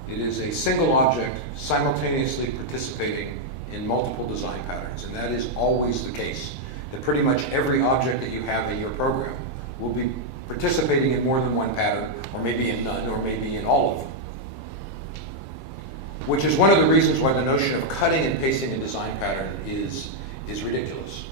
It is a single object simultaneously participating in multiple design patterns, and that is always the case. That pretty much every object that you have in your program will be participating in more than one pattern, or maybe in none, or maybe in all of them. Which is one of the reasons why the notion of cutting and pasting a design pattern is ridiculous.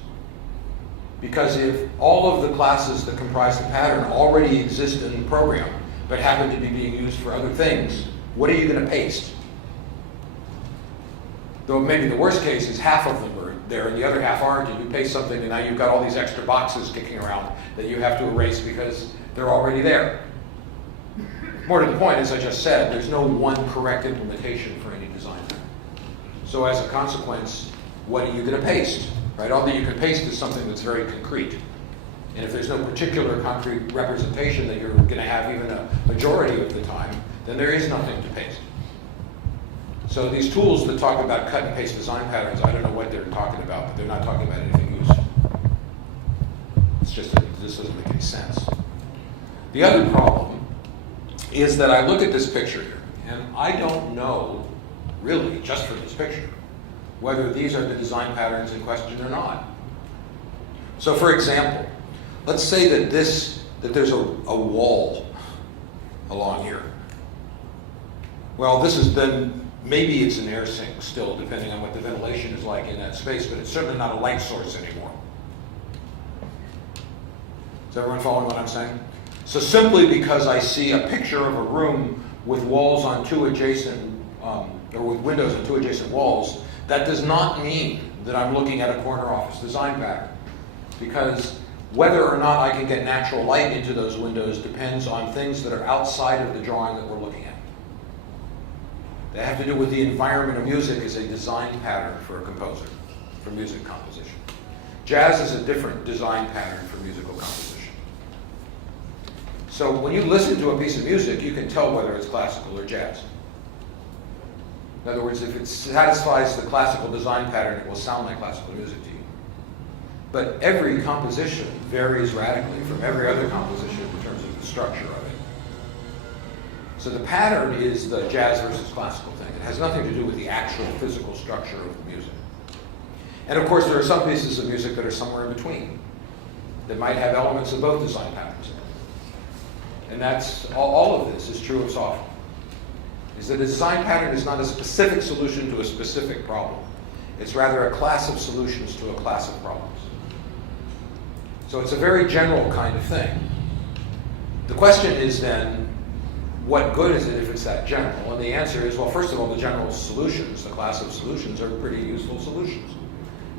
Because if all of the classes that comprise the pattern already exist in the program, but happen to be being used for other things, what are you going to paste? Though maybe the worst case is half of them are there and the other half aren't, and you paste something and now you've got all these extra boxes kicking around that you have to erase because they're already there. More to the point, as I just said, there's no one correct implementation for any design pattern. So as a consequence, what are you going to paste? Right? All that you can paste is something that's very concrete. And if there's no particular concrete representation that you're going to have even a majority of the time, then there is nothing to paste. So these tools that talk about cut and paste design patterns, I don't know what they're talking about, but they're not talking about anything useful. It's just that this doesn't make any sense. The other problem is that I look at this picture here, and I don't know, really, just from this picture, whether these are the design patterns in question or not. So for example, let's say that there's a wall along here. Well, this has been, maybe it's an air sink still, depending on what the ventilation is like in that space, but it's certainly not a light source anymore. Is everyone following what I'm saying? So simply because I see a picture of a room with walls on two adjacent, or with windows on two adjacent walls, that does not mean that I'm looking at a corner office design pattern. Because whether or not I can get natural light into those windows depends on things that are outside of the drawing that we're looking at. They have to do with the environment of music as a design pattern for a composer, for music composition. Jazz is a different design pattern for musical composition. So when you listen to a piece of music, you can tell whether it's classical or jazz. In other words, if it satisfies the classical design pattern, it will sound like classical music to you. But every composition varies radically from every other composition in terms of the structure of it. So the pattern is the jazz versus classical thing. It has nothing to do with the actual physical structure of the music. And of course, there are some pieces of music that are somewhere in between, that might have elements of both design patterns in it. And that's, all of this is true of software. Is that a design pattern is not a specific solution to a specific problem. It's rather a class of solutions to a class of problems. So it's a very general kind of thing. The question is then, what good is it if it's that general? And the answer is, well, first of all, the general solutions, the class of solutions, are pretty useful solutions.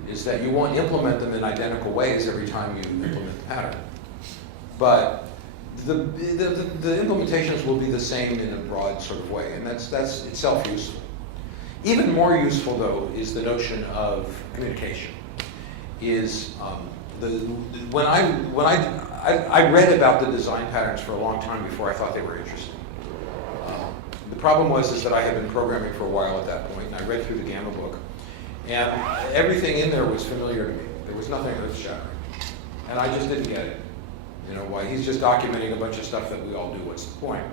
Is that you won't implement them in identical ways every time you implement the pattern. But the implementations will be the same in a broad sort of way, and that's itself useful. Even more useful, though, is the notion of communication. When I read about the design patterns for a long time before I thought they were interesting. The problem was that I had been programming for a while at that point, and I read through the Gamma book, and everything in there was familiar to me. There was nothing earth-shattering, and I just didn't get it. You know, why he's just documenting a bunch of stuff that we all do. What's the point?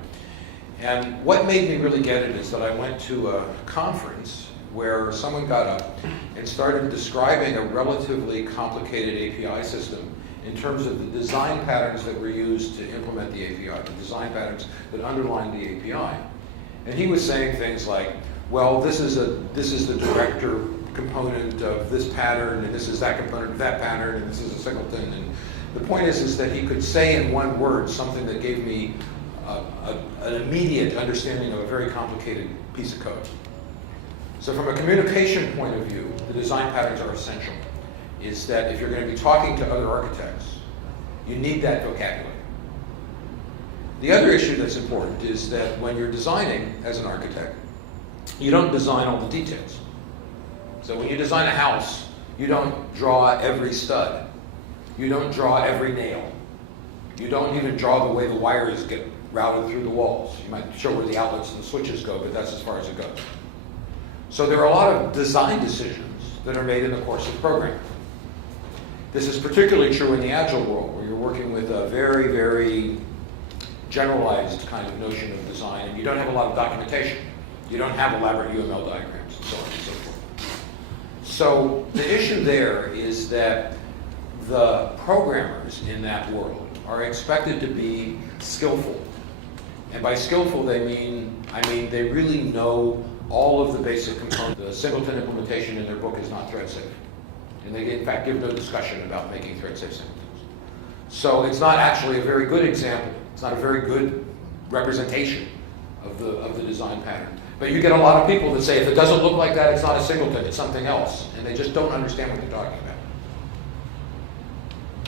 And what made me really get it is that I went to a conference where someone got up and started describing a relatively complicated API system in terms of the design patterns that were used to implement the API, the design patterns that underline the API. And he was saying things like, well, this is the director component of this pattern, and this is that component of that pattern, and this is a singleton. And the point is that he could say in one word something that gave me an immediate understanding of a very complicated piece of code. So from a communication point of view, the design patterns are essential. Is that if you're going to be talking to other architects, you need that vocabulary. The other issue that's important is that when you're designing as an architect, you don't design all the details. So when you design a house, you don't draw every stud. You don't draw every nail. You don't even draw the way the wires get routed through the walls. You might show where the outlets and the switches go, but that's as far as it goes. So there are a lot of design decisions that are made in the course of programming. This is particularly true in the Agile world, where you're working with a very, very generalized kind of notion of design, and you don't have a lot of documentation. You don't have elaborate UML diagrams, and so on and so forth. So the issue there is that the programmers in that world are expected to be skillful. And by skillful, I mean they really know all of the basic components. The singleton implementation in their book is not thread safe. And they, in fact, give no discussion about making thread safe singletons. So it's not actually a very good example. It's not a very good representation of the design pattern. But you get a lot of people that say, if it doesn't look like that, it's not a singleton, it's something else. And they just don't understand what they're talking about.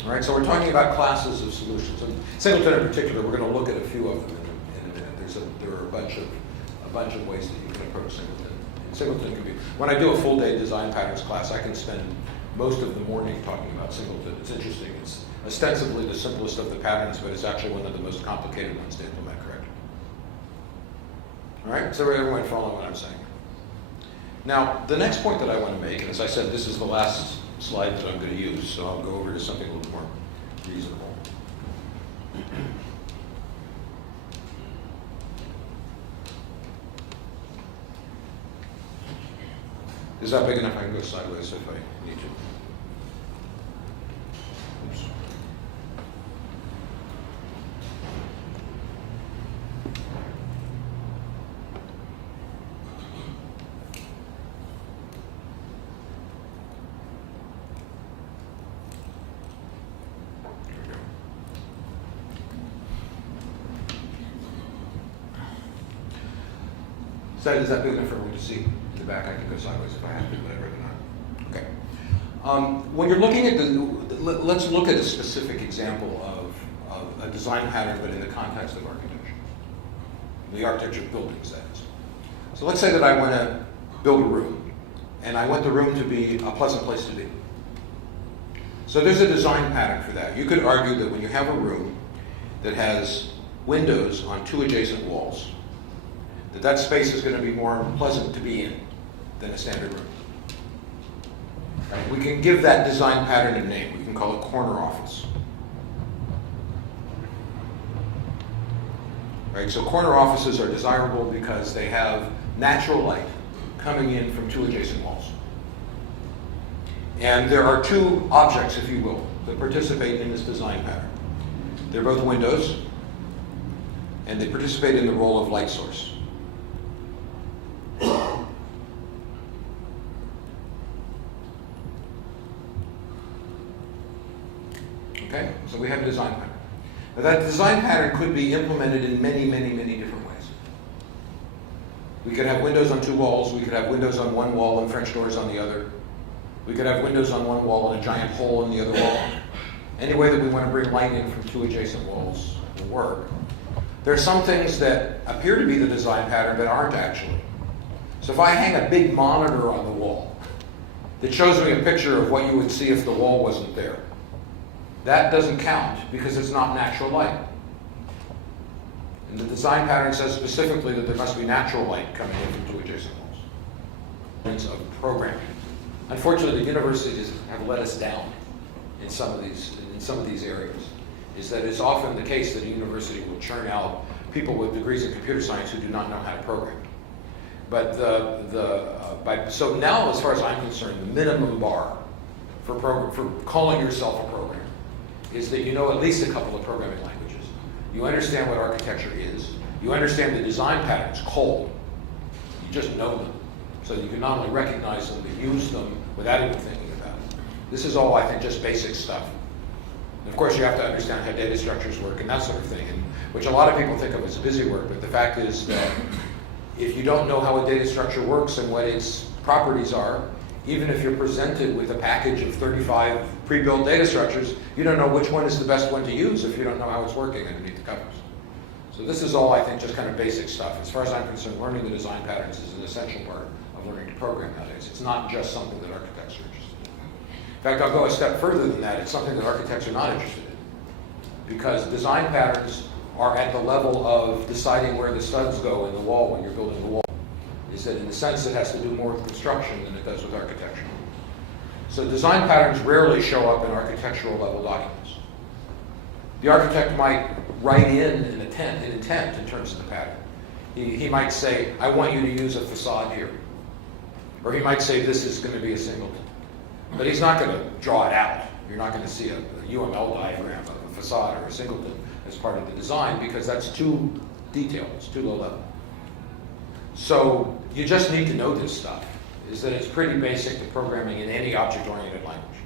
All right, so we're talking about classes of solutions. And singleton in particular, we're going to look at a few of them in a minute. There are a bunch of ways that you can approach singleton. And singleton can be, when I do a full day design patterns class, I can spend most of the morning talking about singleton. It's interesting. It's ostensibly the simplest of the patterns, but it's actually one of the most complicated ones to implement correctly. All right, so everyone follow what I'm saying. Now, the next point that I want to make, and as I said, this is the last slide that I'm going to use, so I'll go over to something a little more reasonable. Is that big enough? I can go sideways if I need to. Oops. There we go. Is that big enough for everyone to see? Back, I can go sideways if I have to, but I'd rather not. Okay. When you're looking at let's look at a specific example of a design pattern, but in the context of architecture. The architecture of buildings, that is. So let's say that I want to build a room, and I want the room to be a pleasant place to be. So there's a design pattern for that. You could argue that when you have a room that has windows on two adjacent walls, that space is going to be more pleasant to be in than a standard room. Right? We can give that design pattern a name. We can call it corner office. Right? So corner offices are desirable because they have natural light coming in from two adjacent walls. And there are two objects, if you will, that participate in this design pattern. They're both windows, and they participate in the role of light source. Okay, so we have a design pattern. But that design pattern could be implemented in many, many, many different ways. We could have windows on two walls. We could have windows on one wall and French doors on the other. We could have windows on one wall and a giant hole in the other wall. Any way that we want to bring light in from two adjacent walls will work. There are some things that appear to be the design pattern but aren't actually. So if I hang a big monitor on the wall that shows me a picture of what you would see if the wall wasn't there, that doesn't count because it's not natural light. And the design pattern says specifically that there must be natural light coming in from two adjacent walls. Of programming. Unfortunately, the universities have let us down in some of these areas. Is that it's often the case that a university will churn out people with degrees in computer science who do not know how to program. But so now, as far as I'm concerned, the minimum bar for calling yourself a programmer is that you know at least a couple of programming languages. You understand what architecture is. You understand the design patterns cold. You just know them. So you can not only recognize them, but use them without even thinking about it. This is all, I think, just basic stuff. And of course, you have to understand how data structures work and that sort of thing, which a lot of people think of as busy work. But the fact is that if you don't know how a data structure works and what its properties are, even if you're presented with a package of 35 pre-built data structures, you don't know which one is the best one to use if you don't know how it's working underneath the covers. So this is all, I think, just kind of basic stuff. As far as I'm concerned, learning the design patterns is an essential part of learning to program nowadays. It's not just something that architects are interested in. In fact, I'll go a step further than that. It's something that architects are not interested in. Because design patterns are at the level of deciding where the studs go in the wall when you're building the wall. Is that in a sense it has to do more with construction than it does with architecture. So design patterns rarely show up in architectural level documents. The architect might write in an intent in terms of the pattern. He might say, I want you to use a facade here. Or he might say, this is going to be a singleton. But he's not going to draw it out. You're not going to see a UML diagram of a facade or a singleton as part of the design because that's too detailed, it's too low level. So you just need to know this stuff, is that it's pretty basic to programming in any object-oriented language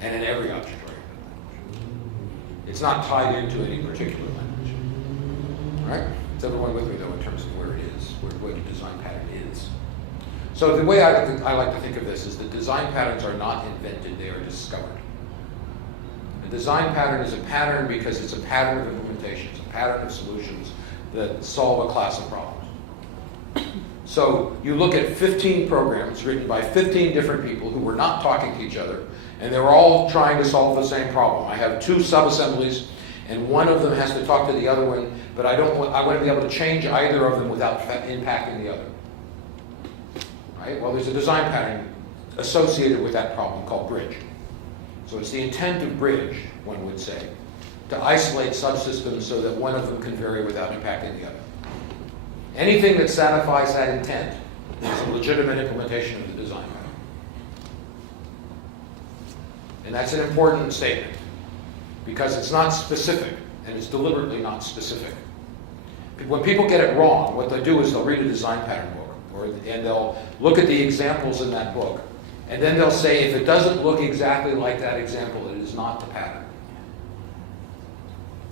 and in every object-oriented language. It's not tied into any particular language. All right? Is everyone with me, though, in terms of where it is, what a design pattern is? So the way I like to think of this is that design patterns are not invented, they are discovered. A design pattern is a pattern because it's a pattern of implementation, it's a pattern of solutions that solve a class of problems. So you look at 15 programs written by 15 different people who were not talking to each other, and they were all trying to solve the same problem. I have two sub-assemblies, and one of them has to talk to the other one, but I want to be able to change either of them without impacting the other. Right? Well, there's a design pattern associated with that problem called bridge. So it's the intent of bridge, one would say, to isolate subsystems so that one of them can vary without impacting the other. Anything that satisfies that intent is a legitimate implementation of the design pattern. And that's an important statement because it's not specific, and it's deliberately not specific. When people get it wrong, what they'll do is they'll read a design pattern book, and they'll look at the examples in that book, and then they'll say, if it doesn't look exactly like that example, it is not the pattern.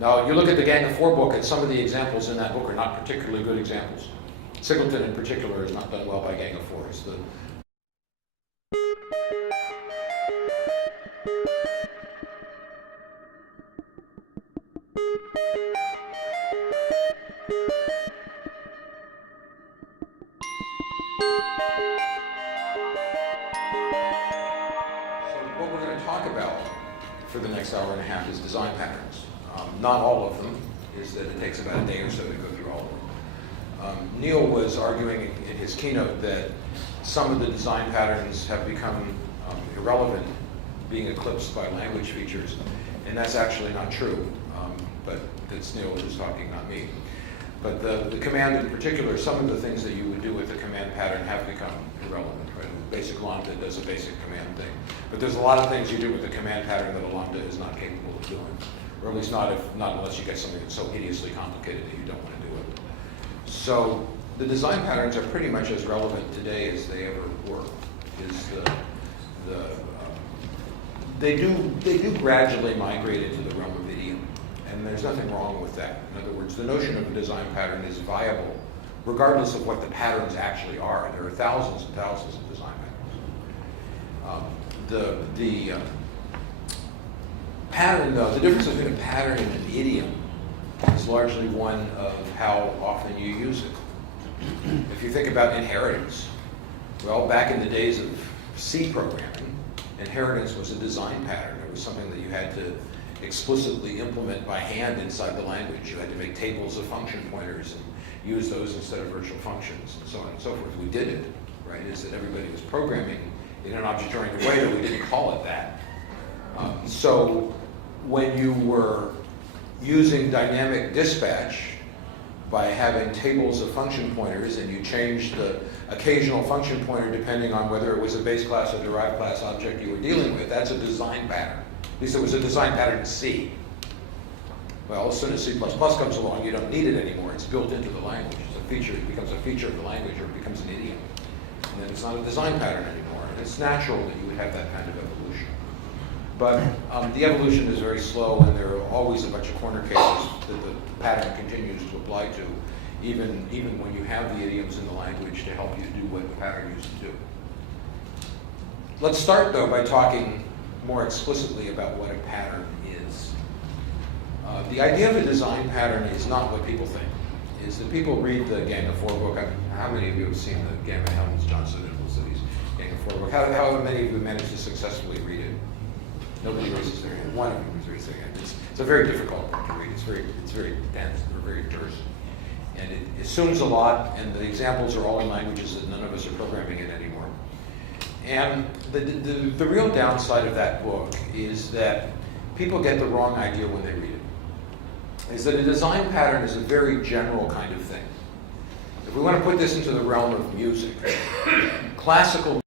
Now, you look at the Gang of Four book, and some of the examples in that book are not particularly good examples. Singleton, in particular, is not done well by Gang of Four. It's the what we're going to talk about for the next hour and a half is design patterns. Not all of them, is that it takes about a day or so to go through all of them. Neil was arguing in his keynote that some of the design patterns have become irrelevant, being eclipsed by language features, and that's actually not true, but that's Neil who's talking, not me. But the command in particular, some of the things that you would do with the command pattern have become irrelevant. Right? Basic lambda does a basic command thing. But there's a lot of things you do with the command pattern that a lambda is not capable of doing. Or at least not unless you get something that's so hideously complicated that you don't want to do it. So the design patterns are pretty much as relevant today as they ever were. They do gradually migrate into the realm of idiom And there's nothing wrong with that. In other words, the notion of a design pattern is viable regardless of what the patterns actually are. There are thousands and thousands of design patterns. The difference between a pattern and an idiom is largely one of how often you use it. If you think about inheritance, well, back in the days of C programming, inheritance was a design pattern. It was something that you had to explicitly implement by hand inside the language. You had to make tables of function pointers and use those instead of virtual functions, and so on and so forth. We did it, right? Is that everybody was programming in an object-oriented way, but we didn't call it that. So when you were using dynamic dispatch by having tables of function pointers, and you changed the occasional function pointer depending on whether it was a base class or derived class object you were dealing with, that's a design pattern. At least it was a design pattern in C. Well, as soon as C++ comes along, you don't need it anymore. It's built into the language. It's a feature. It becomes a feature of the language, or it becomes an idiom. And then it's not a design pattern anymore. And it's natural that you would have that kind of evolution. But the evolution is very slow, and there are always a bunch of corner cases that the pattern continues to apply to, even when you have the idioms in the language to help you do what the pattern used to do. Let's start, though, by talking more explicitly about what a pattern is. The idea of a design pattern is not what people think. Is that people read the Gang of Four book. How many of you have seen the Gamma Helms, Johnson, and Felicitys Gang of Four book? How many of you managed to successfully read it? Nobody raises their hand. One of them is raising their hand. It's a very difficult book to read. It's very dense. They're very terse. And it assumes a lot, and the examples are all in languages that none of us are programming in anymore. And the real downside of that book is that people get the wrong idea when they read it. Is that a design pattern is a very general kind of thing. If we want to put this into the realm of music, classical